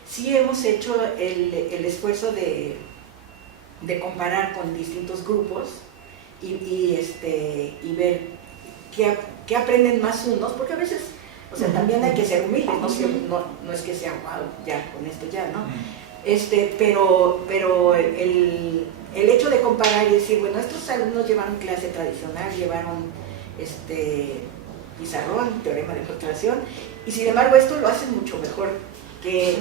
sí hemos hecho el esfuerzo de comparar con distintos grupos y ver qué aprenden más unos, porque a veces O sea, también hay que ser humildes, no es que sea, wow, ya, con esto ya, ¿no? Pero el hecho de comparar y decir, bueno, estos alumnos llevaron clase tradicional, llevaron pizarrón, teorema de demostración, y sin embargo esto lo hacen mucho mejor que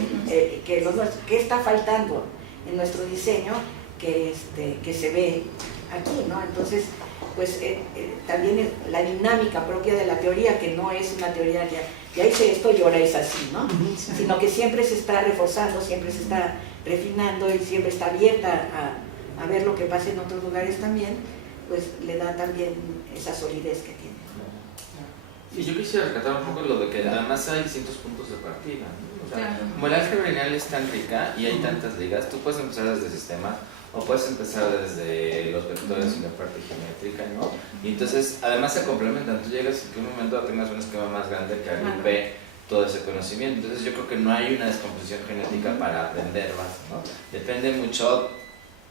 los nuestros. ¿Qué está faltando en nuestro diseño que se ve aquí, ¿no? Entonces, pues también la dinámica propia de la teoría, que no es una teoría ya hice esto y ahora es así, ¿no? Sino que siempre se está reforzando, siempre se está refinando y siempre está abierta a ver lo que pasa en otros lugares también, pues le da también esa solidez que tiene. Y yo quisiera rescatar un poco lo de que además hay distintos puntos de partida, ¿no? O sea, como el álgebra lineal es tan rica y hay tantas ligas, tú puedes empezar desde sistemas o puedes empezar desde los vectores y la parte geométrica, ¿no? Y entonces además se complementan, tú llegas y que en un momento tengas un esquema más grande que agrupe todo ese conocimiento. Entonces yo creo que no hay una descomposición genética para aprender más, ¿no? Depende mucho,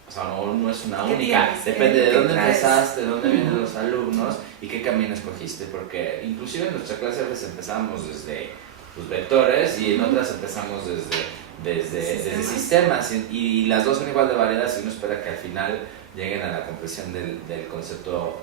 o sea, no es una única, depende de dónde empezaste, de dónde vienen los alumnos y qué camino escogiste, porque inclusive en nuestra clase a veces empezamos desde los vectores y en otras empezamos desde sistemas y las dos son igual de válidas y uno espera que al final lleguen a la comprensión del concepto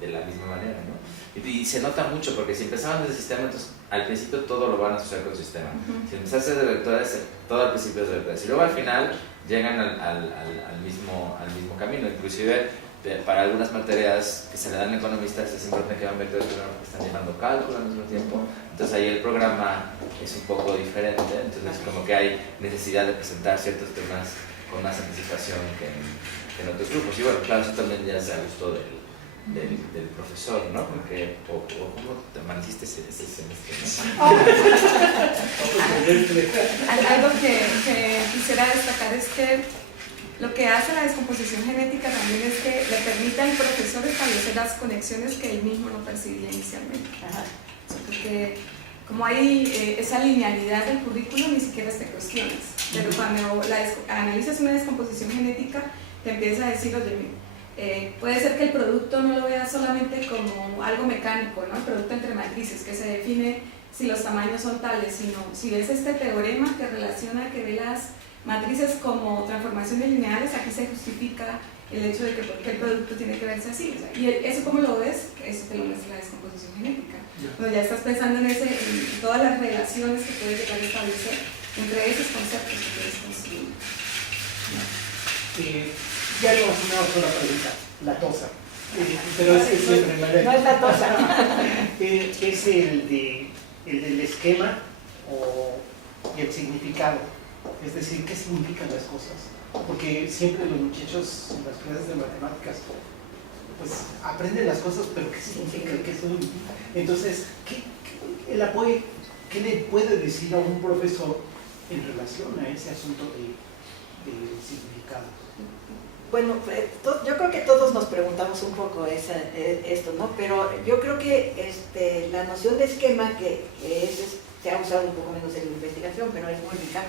de la misma manera, ¿no? Y se nota mucho porque si empezaban desde sistema, entonces al principio todo lo van a asociar con sistema. Si empezaste de vectores, todo al principio es de vectores y luego al final llegan al mismo camino. Inclusive para algunas materias que se le dan a economistas es importante que van vectores que están llevando cálculo al mismo tiempo, entonces ahí el programa es un poco diferente, entonces como que hay necesidad de presentar ciertos temas con más anticipación que en otros grupos. Y bueno, claro, eso también ya se a gusto del profesor, ¿no? Porque, o ¿cómo te amaneciste ese semestre, ¿no? Algo que quisiera destacar es que lo que hace la descomposición genética también es que le permite al profesor establecer las conexiones que él mismo no percibía inicialmente. Porque como hay esa linealidad del currículo, ni siquiera te cuestionas. Pero cuando analizas una descomposición genética, te empieza a decir, oye, puede ser que el producto no lo veas solamente como algo mecánico, ¿no? El producto entre matrices, que se define si los tamaños son tales, sino si ves este teorema que relaciona, que ve las matrices como transformaciones lineales, aquí se justifica el hecho de que el producto tiene que verse así. O sea, y eso, ¿cómo lo ves? Eso te lo muestra la descomposición genética. Cuando ya estás pensando en todas las relaciones que puedes llegar a establecer entre esos conceptos que puedes construir. Ya lo hacemos con la pregunta, la tosa. Pero es siempre no es la tosa. Es el del esquema y el significado. Es decir, ¿qué significan las cosas? Porque siempre los muchachos en las clases de matemáticas pues aprenden las cosas, pero ¿qué significa? ¿Qué son? Entonces, ¿qué le puede decir a un profesor en relación a ese asunto de significado? Bueno, yo creo que todos nos preguntamos un poco esto, ¿no? Pero yo creo que la noción de esquema, que se ha usado un poco menos en la investigación, pero es muy rica,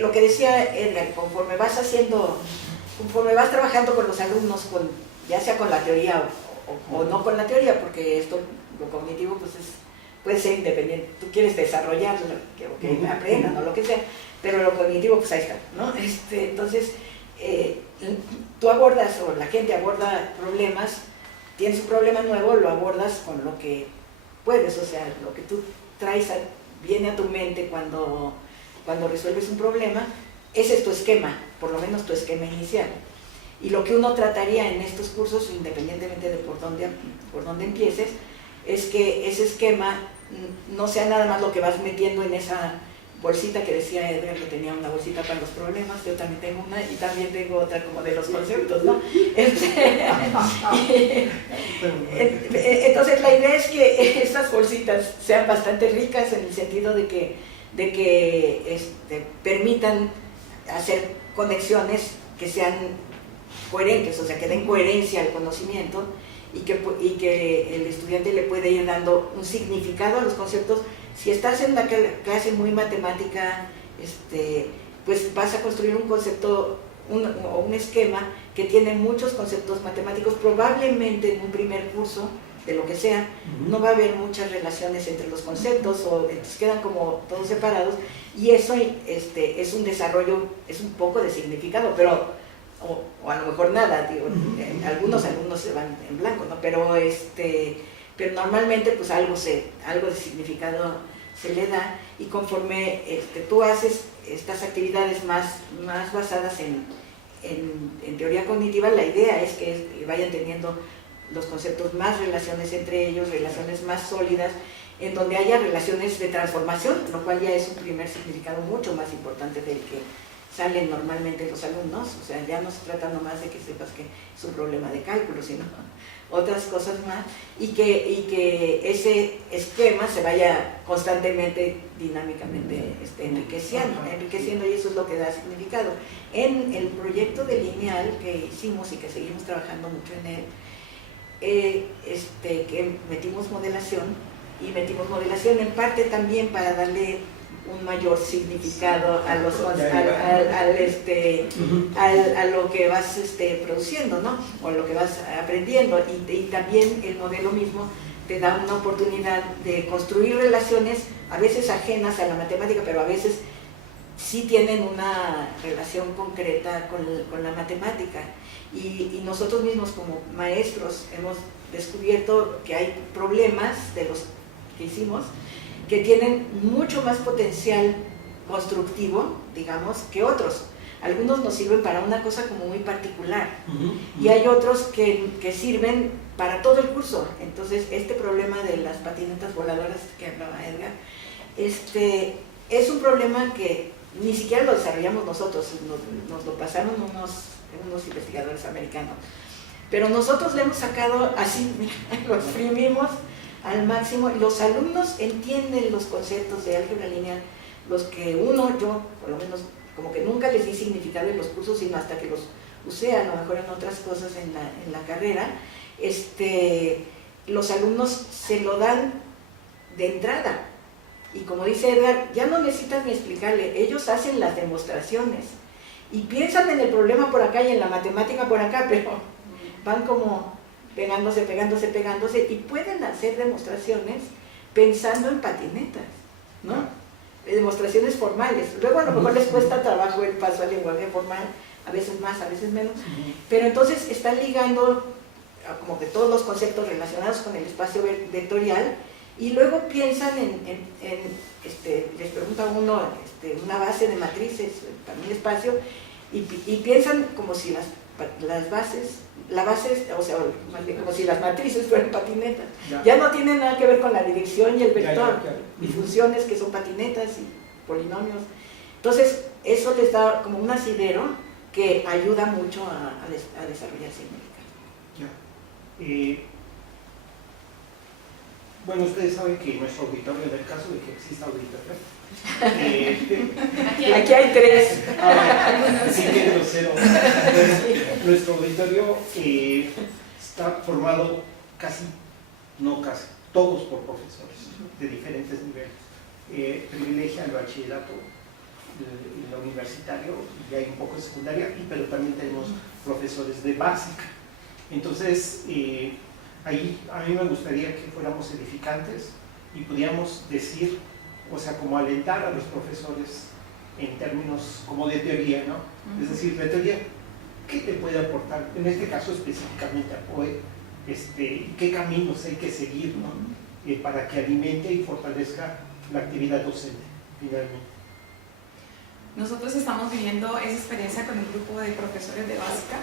lo que decía Edgar, conforme vas trabajando con los alumnos, ya sea con la teoría o no con la teoría, porque lo cognitivo pues puede ser independiente, tú quieres desarrollar que aprendan o lo que sea, pero lo cognitivo pues ahí está, ¿no? Entonces tú abordas, o la gente aborda problemas, tienes un problema nuevo, lo abordas con lo que puedes, o sea, lo que tú traes viene a tu mente cuando resuelves un problema. Ese es tu esquema, por lo menos tu esquema inicial. Y lo que uno trataría en estos cursos, independientemente de por dónde empieces, es que ese esquema no sea nada más lo que vas metiendo en esa bolsita que decía Edgar, que tenía una bolsita para los problemas. Yo también tengo una y también tengo otra como de los conceptos, ¿no? Entonces la idea es que estas bolsitas sean bastante ricas en el sentido de que permitan hacer conexiones que sean coherentes, o sea, que den coherencia al conocimiento y que el estudiante le puede ir dando un significado a los conceptos. Si estás en una clase muy matemática, pues vas a construir un concepto o un esquema que tiene muchos conceptos matemáticos. Probablemente en un primer curso de lo que sea, no va a haber muchas relaciones entre los conceptos, o entonces quedan como todos separados, y eso es un desarrollo, es un poco de significado, pero o a lo mejor nada, digo, algunos alumnos se van en blanco, ¿no? Pero normalmente pues algo de significado se le da, y conforme tú haces estas actividades más basadas en teoría cognitiva, la idea es que vayan teniendo los conceptos más relaciones entre ellos, relaciones más sólidas, en donde haya relaciones de transformación, lo cual ya es un primer significado mucho más importante del que salen normalmente los alumnos. O sea, ya no se trata nomás de que sepas que es un problema de cálculo, sino otras cosas más, y que ese esquema se vaya constantemente, dinámicamente enriqueciendo, y eso es lo que da significado. En el proyecto de Lineal que hicimos y que seguimos trabajando mucho en él, que metimos modelación en parte también para darle un mayor significado a lo que vas produciendo, ¿no? O lo que vas aprendiendo, y también el modelo mismo te da una oportunidad de construir relaciones a veces ajenas a la matemática, pero a veces sí tienen una relación concreta con la matemática. Y nosotros mismos como maestros hemos descubierto que hay problemas de los que hicimos que tienen mucho más potencial constructivo, digamos, que otros. Algunos nos sirven para una cosa como muy particular, y hay otros que sirven para todo el curso. Entonces, este problema de las patinetas voladoras que hablaba Edgar, es un problema que ni siquiera lo desarrollamos nosotros, nos lo pasaron unos investigadores americanos, pero nosotros le hemos sacado así, lo exprimimos al máximo, y los alumnos entienden los conceptos de álgebra lineal, los que yo por lo menos como que nunca les di significado en los cursos, sino hasta que los usé a lo mejor en otras cosas en la carrera. Los alumnos se lo dan de entrada, y como dice Edgar, ya no necesitas ni explicarle, ellos hacen las demostraciones y piensan en el problema por acá y en la matemática por acá, pero van como pegándose, y pueden hacer demostraciones pensando en patinetas, ¿no? Demostraciones formales. Luego a lo mejor les cuesta trabajo el paso al lenguaje formal, a veces más, a veces menos, pero entonces están ligando como que todos los conceptos relacionados con el espacio vectorial, y luego piensan les pregunta uno una base de matrices, también espacio, y piensan como si las bases, o sea, como si las matrices fueran patinetas. Ya no tienen nada que ver con la dirección y el vector, y funciones que son patinetas y polinomios. Entonces, eso les da como un asidero que ayuda mucho a desarrollar significado. Bueno, ustedes saben que nuestro auditorio, en el caso de que exista auditorio, aquí hay tres. Sí, qué grosero. Nuestro auditorio está formado todos por profesores de diferentes niveles. Privilegia el bachillerato, el universitario, y hay un poco de secundaria, pero también tenemos profesores de básica. Entonces, ahí a mí me gustaría que fuéramos edificantes y pudiéramos decir, o sea, como alentar a los profesores en términos como de teoría, ¿no? Es decir, la teoría, ¿qué te puede aportar? En este caso específicamente a POE, ¿qué caminos hay que seguir, ¿no? Para que alimente y fortalezca la actividad docente, finalmente. Nosotros estamos viviendo esa experiencia con un grupo de profesores de básica,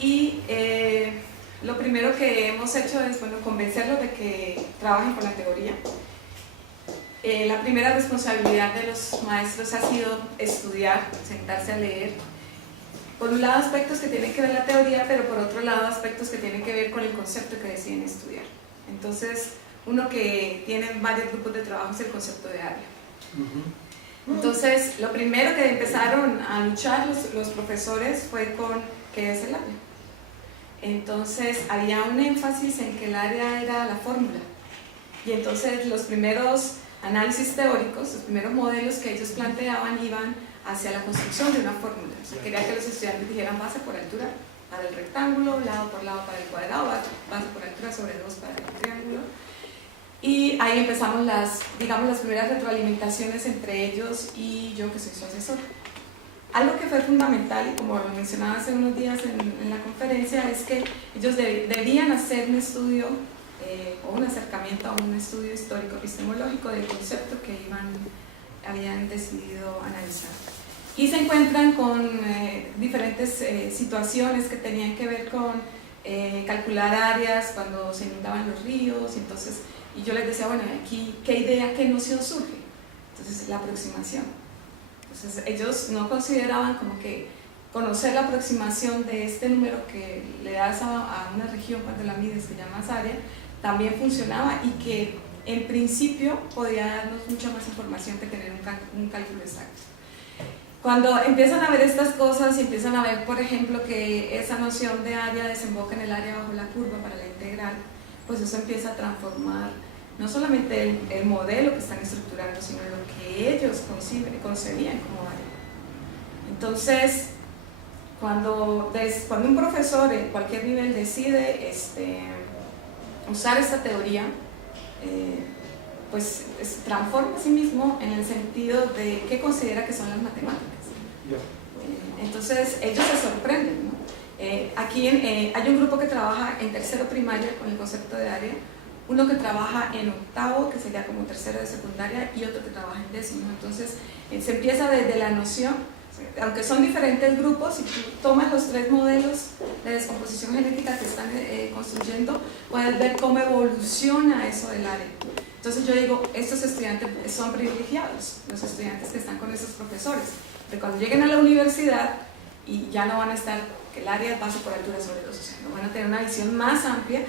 y lo primero que hemos hecho es, convencerlos de que trabajen con la teoría. La primera responsabilidad de los maestros ha sido estudiar, sentarse a leer. Por un lado, aspectos que tienen que ver la teoría, pero por otro lado, aspectos que tienen que ver con el concepto que deciden estudiar. Entonces, uno que tiene varios grupos de trabajo es el concepto de área. Entonces, lo primero que empezaron a luchar los profesores fue con ¿qué es el área? Entonces, había un énfasis en que el área era la fórmula. Y entonces, los primeros análisis teóricos, los primeros modelos que ellos planteaban iban hacia la construcción de una fórmula. O sea, quería que los estudiantes dijeran base por altura para el rectángulo, lado por lado para el cuadrado, base por altura sobre 2 para el triángulo. Y ahí empezamos las primeras retroalimentaciones entre ellos y yo, que soy su asesor. Algo que fue fundamental, y como lo mencionaba hace unos días en la conferencia, es que ellos debían hacer un estudio o un acercamiento a un estudio histórico epistemológico del concepto que habían decidido analizar. Y se encuentran con diferentes situaciones que tenían que ver con calcular áreas cuando se inundaban los ríos, y yo les decía, bueno, aquí, ¿qué idea, qué noción surge? Entonces, la aproximación. Entonces, ellos no consideraban como que conocer la aproximación de este número que le das a una región cuando la mides, que llamas área, también funcionaba y que en principio podía darnos mucha más información que tener un cálculo exacto. Cuando empiezan a ver estas cosas y empiezan a ver, por ejemplo, que esa noción de área desemboca en el área bajo la curva para la integral, pues eso empieza a transformar no solamente el modelo que están estructurando, sino lo que ellos concebían como área. Entonces, cuando un profesor en cualquier nivel decide usar esta teoría, pues transforma a sí mismo en el sentido de qué considera que son las matemáticas. Entonces ellos se sorprenden, ¿no? Aquí hay un grupo que trabaja en tercero primaria con el concepto de área, uno que trabaja en octavo, que sería como tercero de secundaria, y otro que trabaja en décimo. Entonces se empieza desde la noción, aunque son diferentes grupos, si tú tomas los 3 modelos de descomposición genética que están construyendo, puedes ver cómo evoluciona eso del área. Entonces yo digo, estos estudiantes son privilegiados, los estudiantes que están con esos profesores, de cuando lleguen a la universidad y ya no van a estar, que el área base por altura sobre 2, o sea, no van a tener una visión más amplia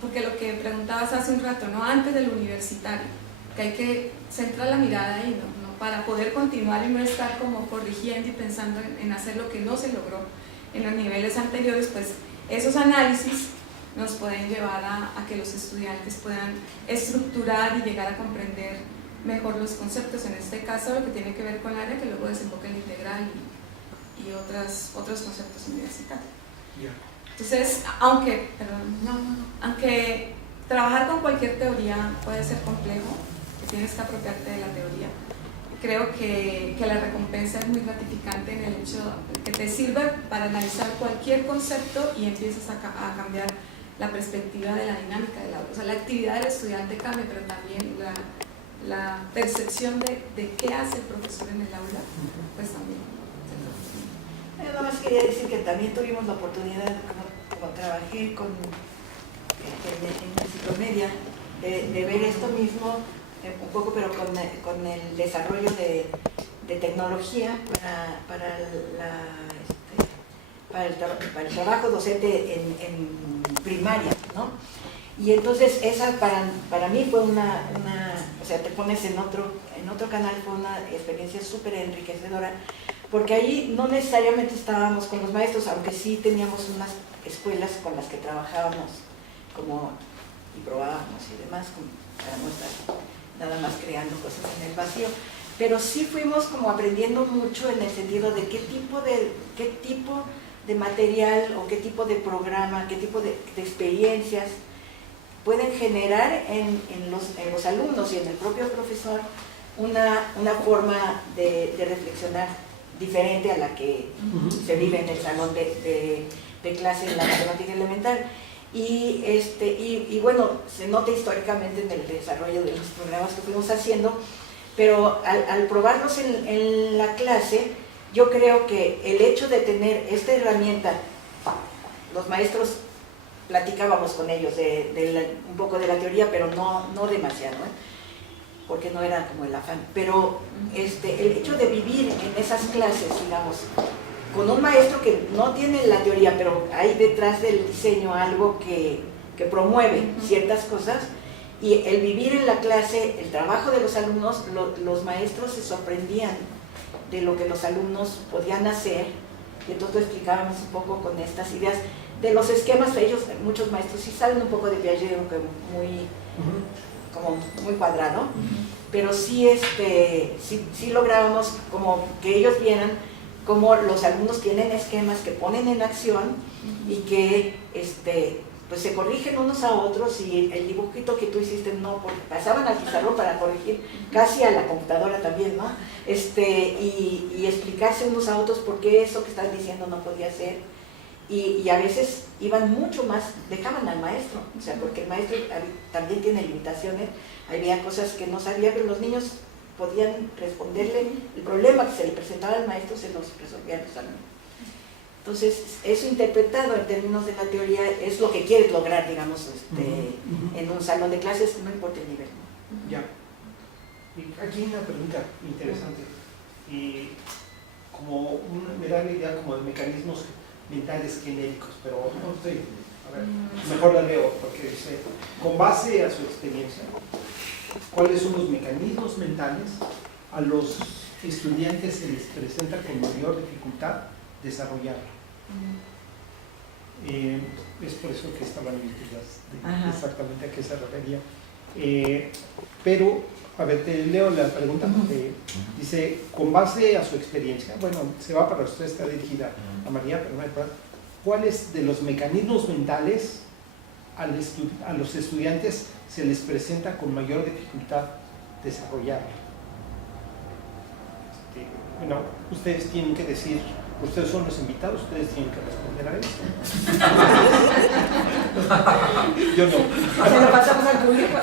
porque lo que preguntabas hace un rato, ¿no? Antes del universitario, que hay que centrar la mirada ahí, ¿no? Para poder continuar y no estar como corrigiendo y pensando en hacer lo que no se logró en los niveles anteriores, pues esos análisis nos pueden llevar a que los estudiantes puedan estructurar y llegar a comprender mejor los conceptos, en este caso lo que tiene que ver con el área, que luego desemboca en la integral y otros conceptos universitarios. Entonces, aunque trabajar con cualquier teoría puede ser complejo, que tienes que apropiarte de la teoría, creo que la recompensa es muy gratificante en el hecho de que te sirve para analizar cualquier concepto y empiezas a cambiar la perspectiva de la dinámica del aula. O sea, la actividad del estudiante cambia, pero también la percepción de qué hace el profesor en el aula, pues también. Yo nada más quería decir que también tuvimos la oportunidad, como trabajé en Enciclomedia, de ver esto mismo un poco, pero con el desarrollo de tecnología para el trabajo docente en primaria, ¿no? Y entonces esa para mí fue o sea, te pones en otro canal, fue una experiencia súper enriquecedora, porque ahí no necesariamente estábamos con los maestros, aunque sí teníamos unas escuelas con las que trabajábamos y probábamos y demás, para no estar nada más creando cosas en el vacío. Pero sí fuimos como aprendiendo mucho en el sentido de qué tipo de material o qué tipo de programa, qué tipo de experiencias pueden generar en los alumnos y en el propio profesor una forma de reflexionar diferente a la que se vive en el salón de clase en la matemática elemental. Y bueno, se nota históricamente en el desarrollo de los programas que fuimos haciendo, pero al probarlos en la clase, yo creo que el hecho de tener esta herramienta, los maestros platicábamos con ellos un poco de la teoría, pero no demasiado, porque no era como el afán, pero el hecho de vivir en esas clases, digamos, con un maestro que no tiene la teoría, pero hay detrás del diseño algo que promueve ciertas cosas, y el vivir en la clase, el trabajo de los alumnos, los maestros se sorprendían de lo que los alumnos podían hacer, y entonces lo explicábamos un poco con estas ideas de los esquemas. Muchos maestros sí saben un poco de Piaget, como muy cuadrado, pero sí lográbamos como que ellos vieran cómo los alumnos tienen esquemas que ponen en acción y que pues se corrigen unos a otros, y el dibujito que tú hiciste no, porque pasaban al pizarrón para corregir, casi a la computadora también, ¿no? Y explicarse unos a otros por qué eso que están diciendo no podía ser, y a veces iban mucho más, dejaban al maestro, o sea, porque el maestro también tiene limitaciones, había cosas que no sabía, pero los niños podían responderle el problema que se le presentaba al maestro, se los resolvían los alumnos. Entonces, eso interpretado en términos de la teoría es lo que quieres lograr, digamos, en un salón de clases, no importa el nivel. Ya. Y aquí hay una pregunta interesante. Me da la idea como de mecanismos mentales genéricos, pero no estoy, a ver, mejor la leo, porque dice, con base a su experiencia, ¿cuáles son los mecanismos mentales a los estudiantes se les presenta con mayor dificultad desarrollar? Es por eso que estaban dudas de exactamente a qué se refería. Pero, a ver, te leo la pregunta, porque dice, con base a su experiencia, bueno, se va para usted, está dirigida a María, pero no hay problema. ¿Cuáles de los mecanismos mentales a los estudiantes se les presenta con mayor dificultad desarrollar? Bueno, ustedes tienen que decir, ustedes son los invitados, ustedes tienen que responder a eso. Yo no. Se lo pasamos al público.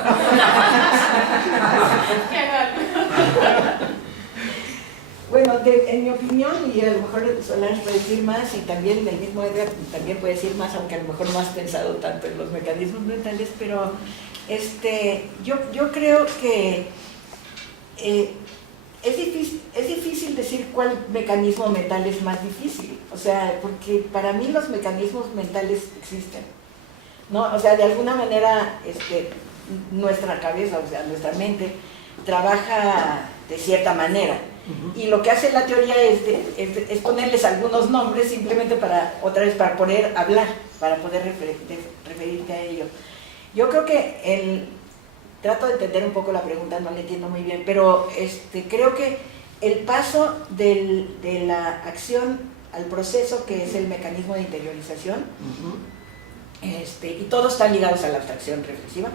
Bueno, en mi opinión, y a lo mejor Solange puede decir más, y también el mismo Edgar también puede decir más, aunque a lo mejor no has pensado tanto en los mecanismos mentales, pero yo creo que es difícil decir cuál mecanismo mental es más difícil, o sea, porque para mí los mecanismos mentales existen, ¿no? O sea, de alguna manera nuestra cabeza, o sea, nuestra mente trabaja de cierta manera, y lo que hace la teoría es ponerles algunos nombres simplemente para, otra vez, para poder hablar, para poder referirte a ello. Yo creo que trato de entender un poco la pregunta, no la entiendo muy bien, pero creo que el paso de la acción al proceso, que es el mecanismo de interiorización, y todos están ligados a la abstracción reflexiva,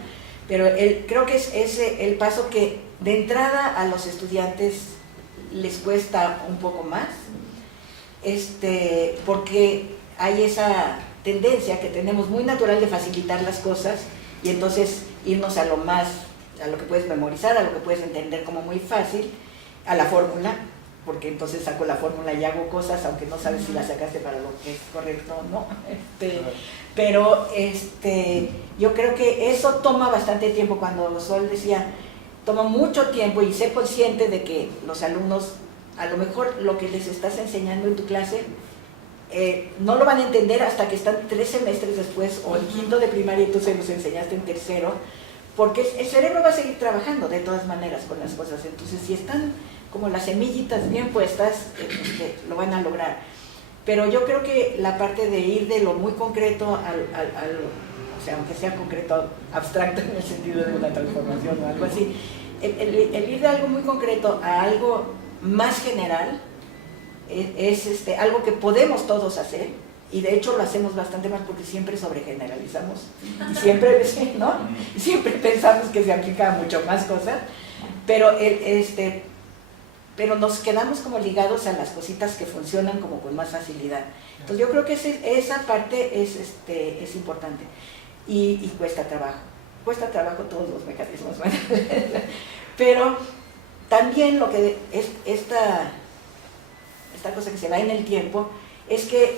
pero creo que es el paso que de entrada a los estudiantes les cuesta un poco más, porque hay esa tendencia que tenemos muy natural de facilitar las cosas, y entonces irnos a lo que puedes memorizar, a lo que puedes entender como muy fácil, a la fórmula, porque entonces saco la fórmula y hago cosas, aunque no sabes si la sacaste para lo que es correcto o no. Pero yo creo que eso toma bastante tiempo. Cuando Sol decía, toma mucho tiempo, y sé consciente de que los alumnos, a lo mejor lo que les estás enseñando en tu clase, no lo van a entender hasta que están 3 semestres después, o el quinto de primaria, y tú se los enseñaste en tercero, porque el cerebro va a seguir trabajando de todas maneras con las cosas. Entonces, si están como las semillitas bien puestas, lo van a lograr. Pero yo creo que la parte de ir de lo muy concreto o sea, aunque sea concreto, abstracto en el sentido de una transformación o algo así, el ir de algo muy concreto a algo más general, es algo que podemos todos hacer, y de hecho lo hacemos bastante más porque siempre sobregeneralizamos, y siempre, ¿no? Siempre pensamos que se aplica a mucho más cosas, pero nos quedamos como ligados a las cositas que funcionan como con más facilidad. Entonces yo creo que esa parte es importante, y cuesta trabajo todos los mecanismos, pero también lo que es esta cosa que se va en el tiempo, es que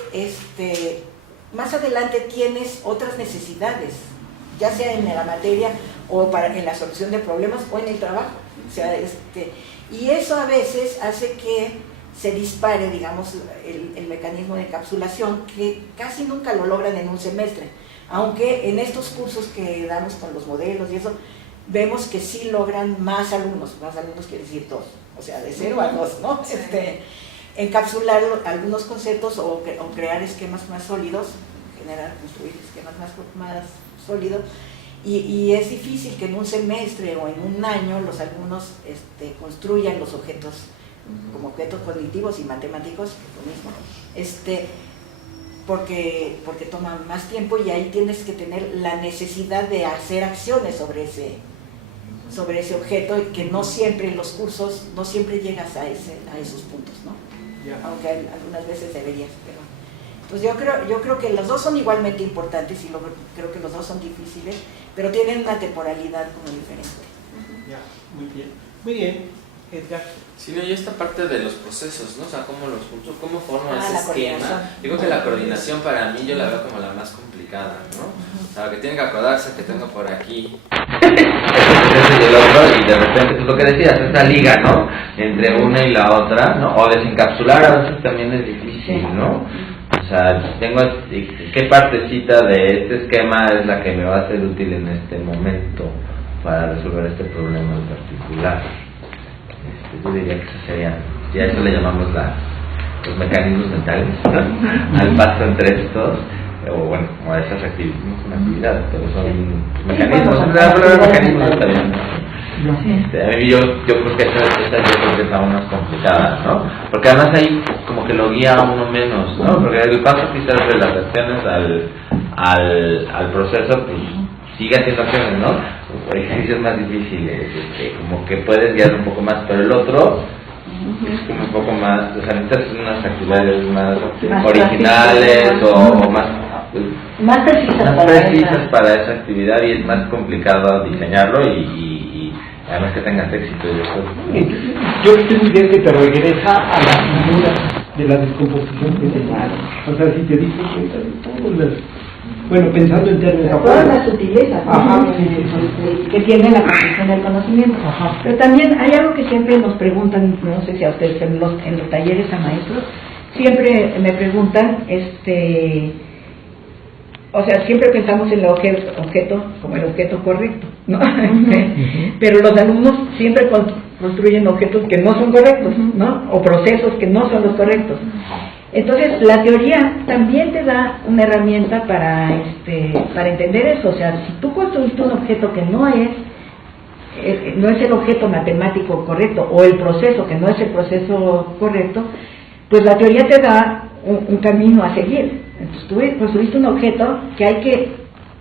más adelante tienes otras necesidades, ya sea en la materia, o en la solución de problemas, o en el trabajo. O sea, y eso a veces hace que se dispare, digamos, el mecanismo de encapsulación, que casi nunca lo logran en un semestre, aunque en estos cursos que damos con los modelos y eso, vemos que sí logran más alumnos quiere decir 2, o sea, de 0 a 2, ¿no? Encapsular algunos conceptos, o crear esquemas más sólidos, construir esquemas más sólidos, y es difícil que en un semestre o en un año los alumnos construyan los objetos como objetos cognitivos y matemáticos, lo mismo, porque toman más tiempo y ahí tienes que tener la necesidad de hacer acciones sobre ese objeto, y que no siempre en los cursos, no siempre llegas a esos puntos, ¿no? Aunque algunas veces deberías, pero... Pues yo creo que los dos son igualmente importantes y creo que los dos son difíciles, pero tienen una temporalidad como diferente. Ya, muy bien, Edgar. Sí, no, y esta parte de los procesos, ¿no? O sea, cómo los juntos, cómo forman ese esquema. Yo creo que la coordinación para mí yo la veo como la más complicada, ¿no? O sea, que tienen que acordarse que tengo por aquí y el otro, y de repente, pues lo que decías, esa liga, ¿no? Entre una y la otra, ¿no? O desencapsular a veces también es difícil, ¿no? O sea, tengo qué partecita de este esquema es la que me va a ser útil en este momento para resolver este problema en particular. Yo diría que eso sería, ya eso le llamamos los mecanismos mentales, ¿no? Al paso entre estos, o bueno, como esas actividades, no son actividades, pero son mecanismos, mecanismos también, ¿no? Yo creo que esa es aún más complicada, ¿no? Porque además ahí como que lo guía a uno menos, ¿no? Porque el paso quizás de las acciones al proceso, pues sigue haciendo acciones, ¿no? Ejercicios más difíciles, como que puedes guiar un poco más, pero el otro es como un poco más, o sea, necesitas unas actividades más originales o más precisas para esa actividad, y es más complicado diseñarlo y además que tengas éxito. Yo estoy muy bien que te regresa a la figura de la descomposición funcional. O sea, si te dices cuenta de todas las... Bueno, pensando en términos... Todas las sutilezas, ¿no? Que tiene la construcción del conocimiento. Ajá. Pero también hay algo que siempre nos preguntan, no sé si a ustedes en los talleres a maestros, siempre me preguntan, o sea, siempre pensamos en el objeto como el objeto correcto, ¿no? Pero los alumnos siempre construyen objetos que no son correctos, ¿no? O procesos que no son los correctos. Entonces, la teoría también te da una herramienta para entender eso. O sea, si tú construiste un objeto que no es el objeto matemático correcto, o el proceso que no es el proceso correcto, pues la teoría te da un camino a seguir. Entonces tú construiste un objeto que hay que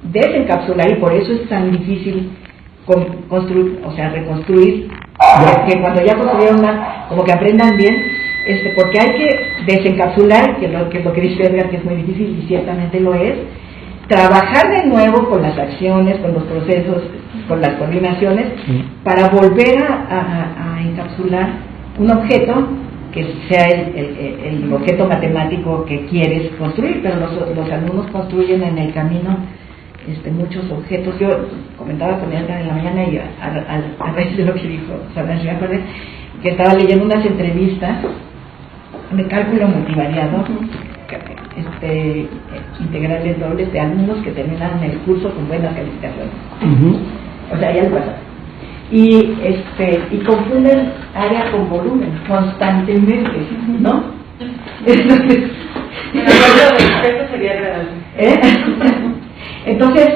desencapsular, y por eso es tan difícil construir, o sea, reconstruir, que cuando ya construyeron como que aprendan bien, porque hay que desencapsular, que es lo que dice Edgar, que es muy difícil, y ciertamente lo es, trabajar de nuevo con las acciones, con los procesos, con las coordinaciones, para volver a encapsular un objeto que sea el objeto matemático que quieres construir. Pero los alumnos construyen en el camino muchos objetos. Yo comentaba con Edgar en la mañana, y a raíz de lo que dijo Sabrán, me acordé que estaba leyendo unas entrevistas de cálculo multivariado, integrales dobles, de alumnos que terminaron el curso con buenas calificaciones. O sea, ya lo pasaron. Y confunden área con volumen constantemente, ¿no? Entonces, sería agradable. Entonces,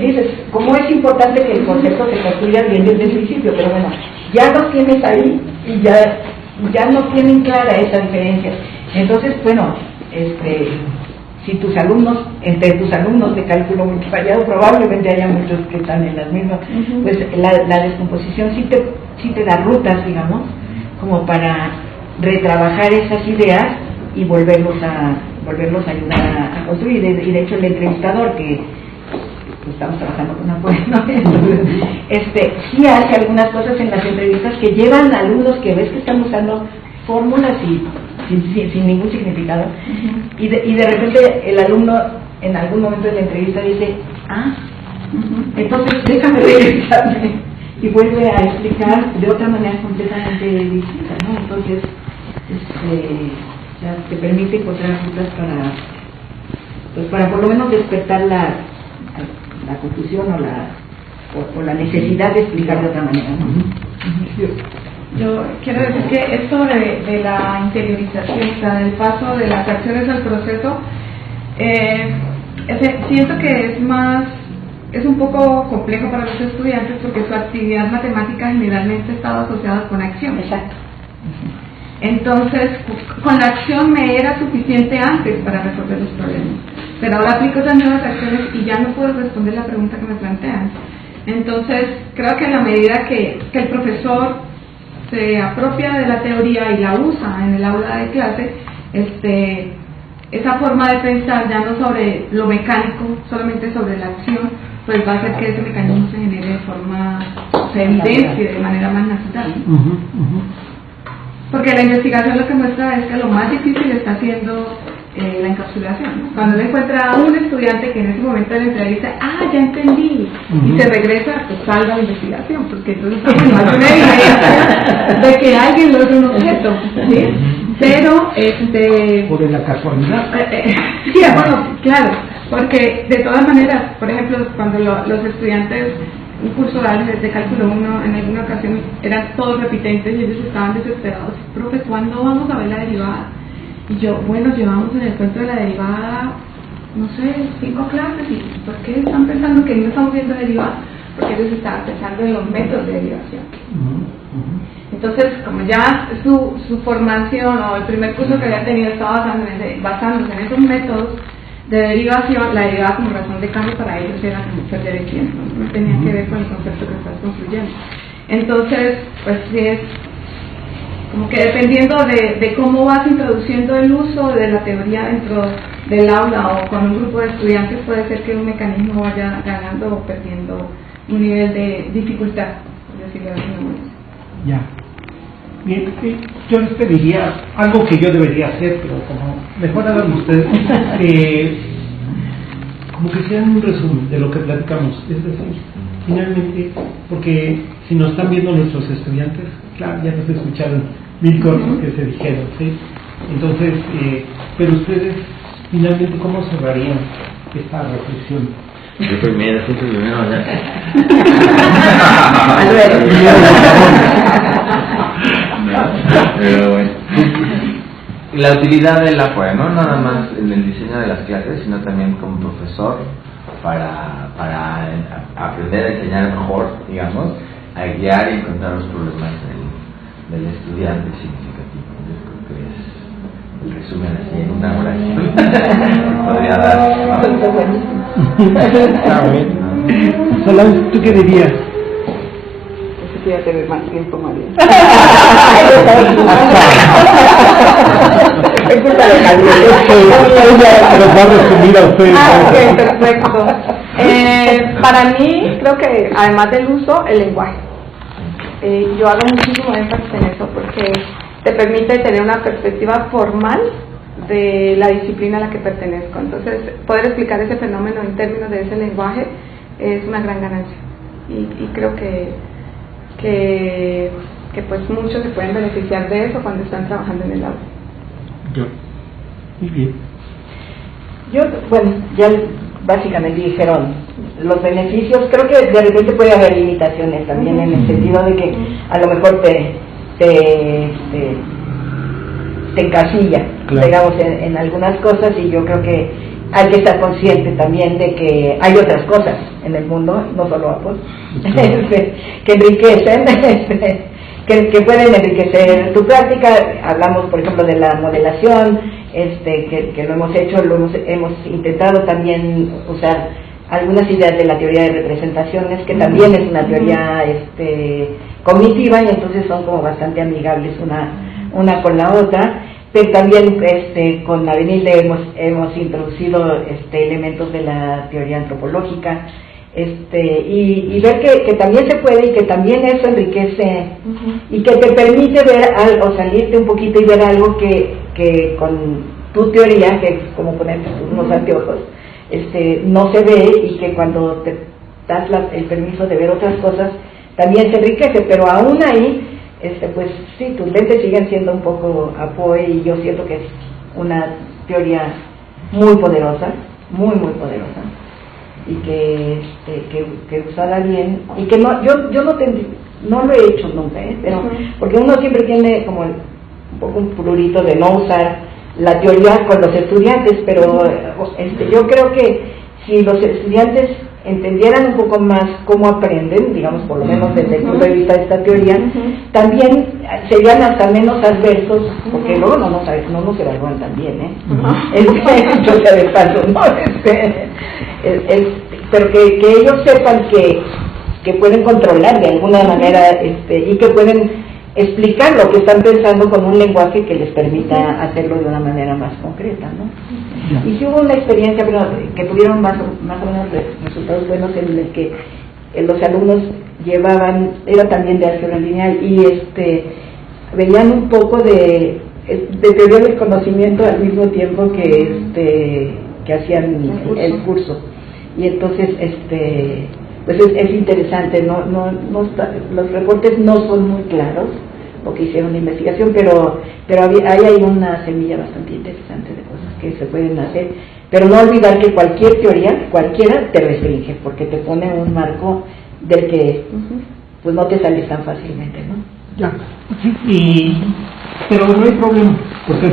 dices, ¿cómo es importante que el concepto se construya bien desde el principio? Pero bueno, ya los tienes ahí y ya no tienen clara esa diferencia. Entonces, bueno, si entre tus alumnos de cálculo multivariado, probablemente haya muchos que están en las mismas, pues la descomposición sí te da rutas, digamos, como para retrabajar esas ideas y volverlos a ayudar a construir. Y de hecho el entrevistador, que estamos trabajando con apoyo, ¿no? Sí hace algunas cosas en las entrevistas que llevan a alumnos que ves que están usando fórmulas y sin ningún significado, y de repente el alumno en algún momento de la entrevista dice, entonces déjame regresarme, y vuelve a explicar de otra manera completamente distinta, ¿no? Entonces ya te permite encontrar rutas para por lo menos despertar la confusión o la necesidad de explicar de otra manera, ¿no? Yo quiero decir que esto de la interiorización, o sea, del paso de las acciones al proceso, siento que es un poco complejo para los estudiantes, porque su actividad matemática generalmente estaba asociada con acción. Exacto. Entonces, con la acción me era suficiente antes para resolver los problemas, pero ahora aplico esas nuevas acciones y ya no puedo responder la pregunta que me plantean. Entonces, creo que en la medida que el profesor se apropia de la teoría y la usa en el aula de clase, esa forma de pensar ya no sobre lo mecánico, solamente sobre la acción, pues va a hacer que ese mecanismo se genere de forma, se evidencie de manera más natural. Porque la investigación lo que muestra es que lo más difícil está haciendo la encapsulación. Cuando uno encuentra a un estudiante que en ese momento de la entrevista ya entendí, y se regresa, pues salva la investigación, porque entonces hay una evidencia de que alguien logra un objeto, ¿sí? Pero, o de la casualidad. sí, bueno, claro, porque de todas maneras, por ejemplo, cuando los estudiantes, un curso de cálculo 1, en alguna ocasión eran todos repitentes y ellos estaban desesperados, profe, ¿cuándo vamos a ver la derivada? Y yo, bueno, llevamos en el cuento de la derivada, no sé, 5 clases, ¿y por qué están pensando que no estamos viendo derivada? Porque ellos estaban pensando en los métodos de derivación. Entonces, como ya su formación o el primer curso que había tenido estaba basándose en esos métodos de derivación, la derivada como razón de cambio para ellos era como perder el tiempo, no tenía que ver con el concepto que estás construyendo. Entonces, pues sí es como que dependiendo de cómo vas introduciendo el uso de la teoría dentro del aula o con un grupo de estudiantes, puede ser que un mecanismo vaya ganando o perdiendo un nivel de dificultad, por decirlo de alguna manera. Ya. Bien, yo les pediría algo que yo debería hacer, pero como mejor hagan ustedes, como que sean un resumen de lo que platicamos. Es decir, finalmente, porque si nos están viendo nuestros estudiantes, claro, ya nos escucharon 1000 cosas que se dijeron, ¿sí? Entonces, pero ustedes, finalmente, ¿cómo cerrarían esta reflexión? Yo primero, ¿verdad? Pero bueno. La utilidad del apoyo, no nada más en el diseño de las clases, sino también como profesor para aprender a enseñar mejor, digamos, a guiar y encontrar los problemas del estudiante significativo. Yo creo que es el resumen así en una oración. Podría dar. Está bien. Solange, ¿tú qué dirías? Voy a tener más tiempo, María. Es culpa de Ella nos va a resumir a ustedes. Ok, perfecto. Para mí, creo que además del uso, el lenguaje. Yo hago muchísimo énfasis en eso porque te permite tener una perspectiva formal de la disciplina a la que pertenezco. Entonces, poder explicar ese fenómeno en términos de ese lenguaje es una gran ganancia. Y creo que pues muchos se pueden beneficiar de eso cuando están trabajando en el aula. Yo. Muy bien. Yo, bueno, ya básicamente dijeron los beneficios. Creo que de repente puede haber limitaciones también en el sentido de que a lo mejor te encasilla, claro, digamos, en algunas cosas, y yo creo que hay que estar consciente también de que hay otras cosas en el mundo, no solo Apple, claro, que enriquecen, que pueden enriquecer tu práctica. Hablamos, por ejemplo, de la modelación, que lo hemos hecho, hemos intentado también usar algunas ideas de la teoría de representaciones, que también es una teoría cognitiva, y entonces son como bastante amigables una con la otra. Pero también con Avenilde hemos introducido elementos de la teoría antropológica, y ver que también se puede, y que también eso enriquece, y que te permite ver algo, salirte un poquito y ver algo que con tu teoría, que es como ponerte unos anteojos, no se ve, y que cuando te das el permiso de ver otras cosas también se enriquece. Pero aún ahí, pues sí, tus lentes siguen siendo un poco apoyo, y yo siento que es una teoría muy poderosa, muy poderosa, y que usada bien, y que yo no lo he hecho nunca, pero porque uno siempre tiene como un poco un prurito de no usar la teoría con los estudiantes, pero yo creo que si los estudiantes entendieran un poco más cómo aprenden, digamos, por lo menos desde el punto de vista de esta teoría, también serían hasta menos adversos, porque luego no nos evalúan tan bien, hecho sea de paso, ¿no? Pero que ellos sepan que pueden controlar de alguna manera y que pueden explicar lo que están pensando con un lenguaje que les permita hacerlo de una manera más concreta, ¿no? Y si hubo una experiencia que tuvieron más o menos resultados buenos en el que los alumnos era también de álgebra lineal y veían un poco de teoría del conocimiento al mismo tiempo que hacían el curso. Y entonces pues es interesante, los reportes no son muy claros porque hicieron una investigación, pero hay una semilla bastante interesante de cosas que se pueden hacer, pero no olvidar que cualquier teoría, cualquiera te restringe, porque te pone en un marco del que pues no te sales tan fácilmente, ¿no? Ya, pero no hay problema, porque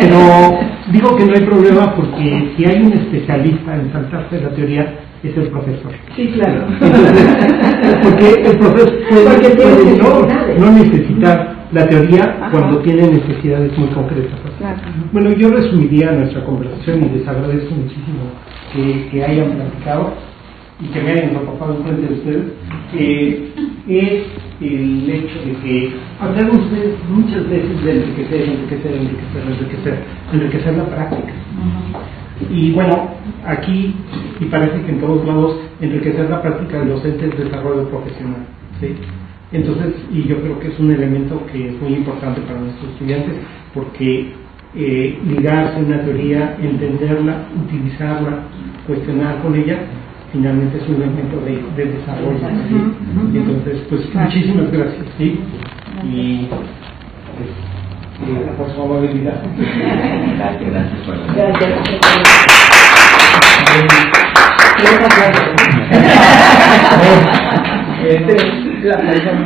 pero digo que no hay problema porque si hay un especialista en saltarse la teoría es el profesor. Sí, claro. Entonces, porque el profesor puede no necesitar la teoría cuando tiene necesidades muy concretas. Claro. Bueno, yo resumiría nuestra conversación y les agradezco muchísimo que hayan platicado y que me hayan empapado en cuenta de ustedes, es el hecho de que hablaron ustedes muchas veces de enriquecer la práctica. Y bueno, aquí, y parece que en todos lados, enriquecer la práctica del docente es desarrollo profesional, ¿sí? Entonces, y yo creo que es un elemento que es muy importante para nuestros estudiantes, porque ligarse a una teoría, entenderla, utilizarla, cuestionar con ella, finalmente es un elemento de desarrollo, ¿sí? Entonces, pues muchísimas gracias, ¿sí? Y por su amabilidad.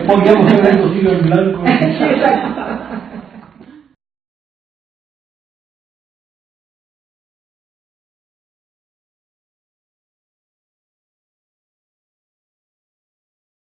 Podríamos haber cogido en blanco.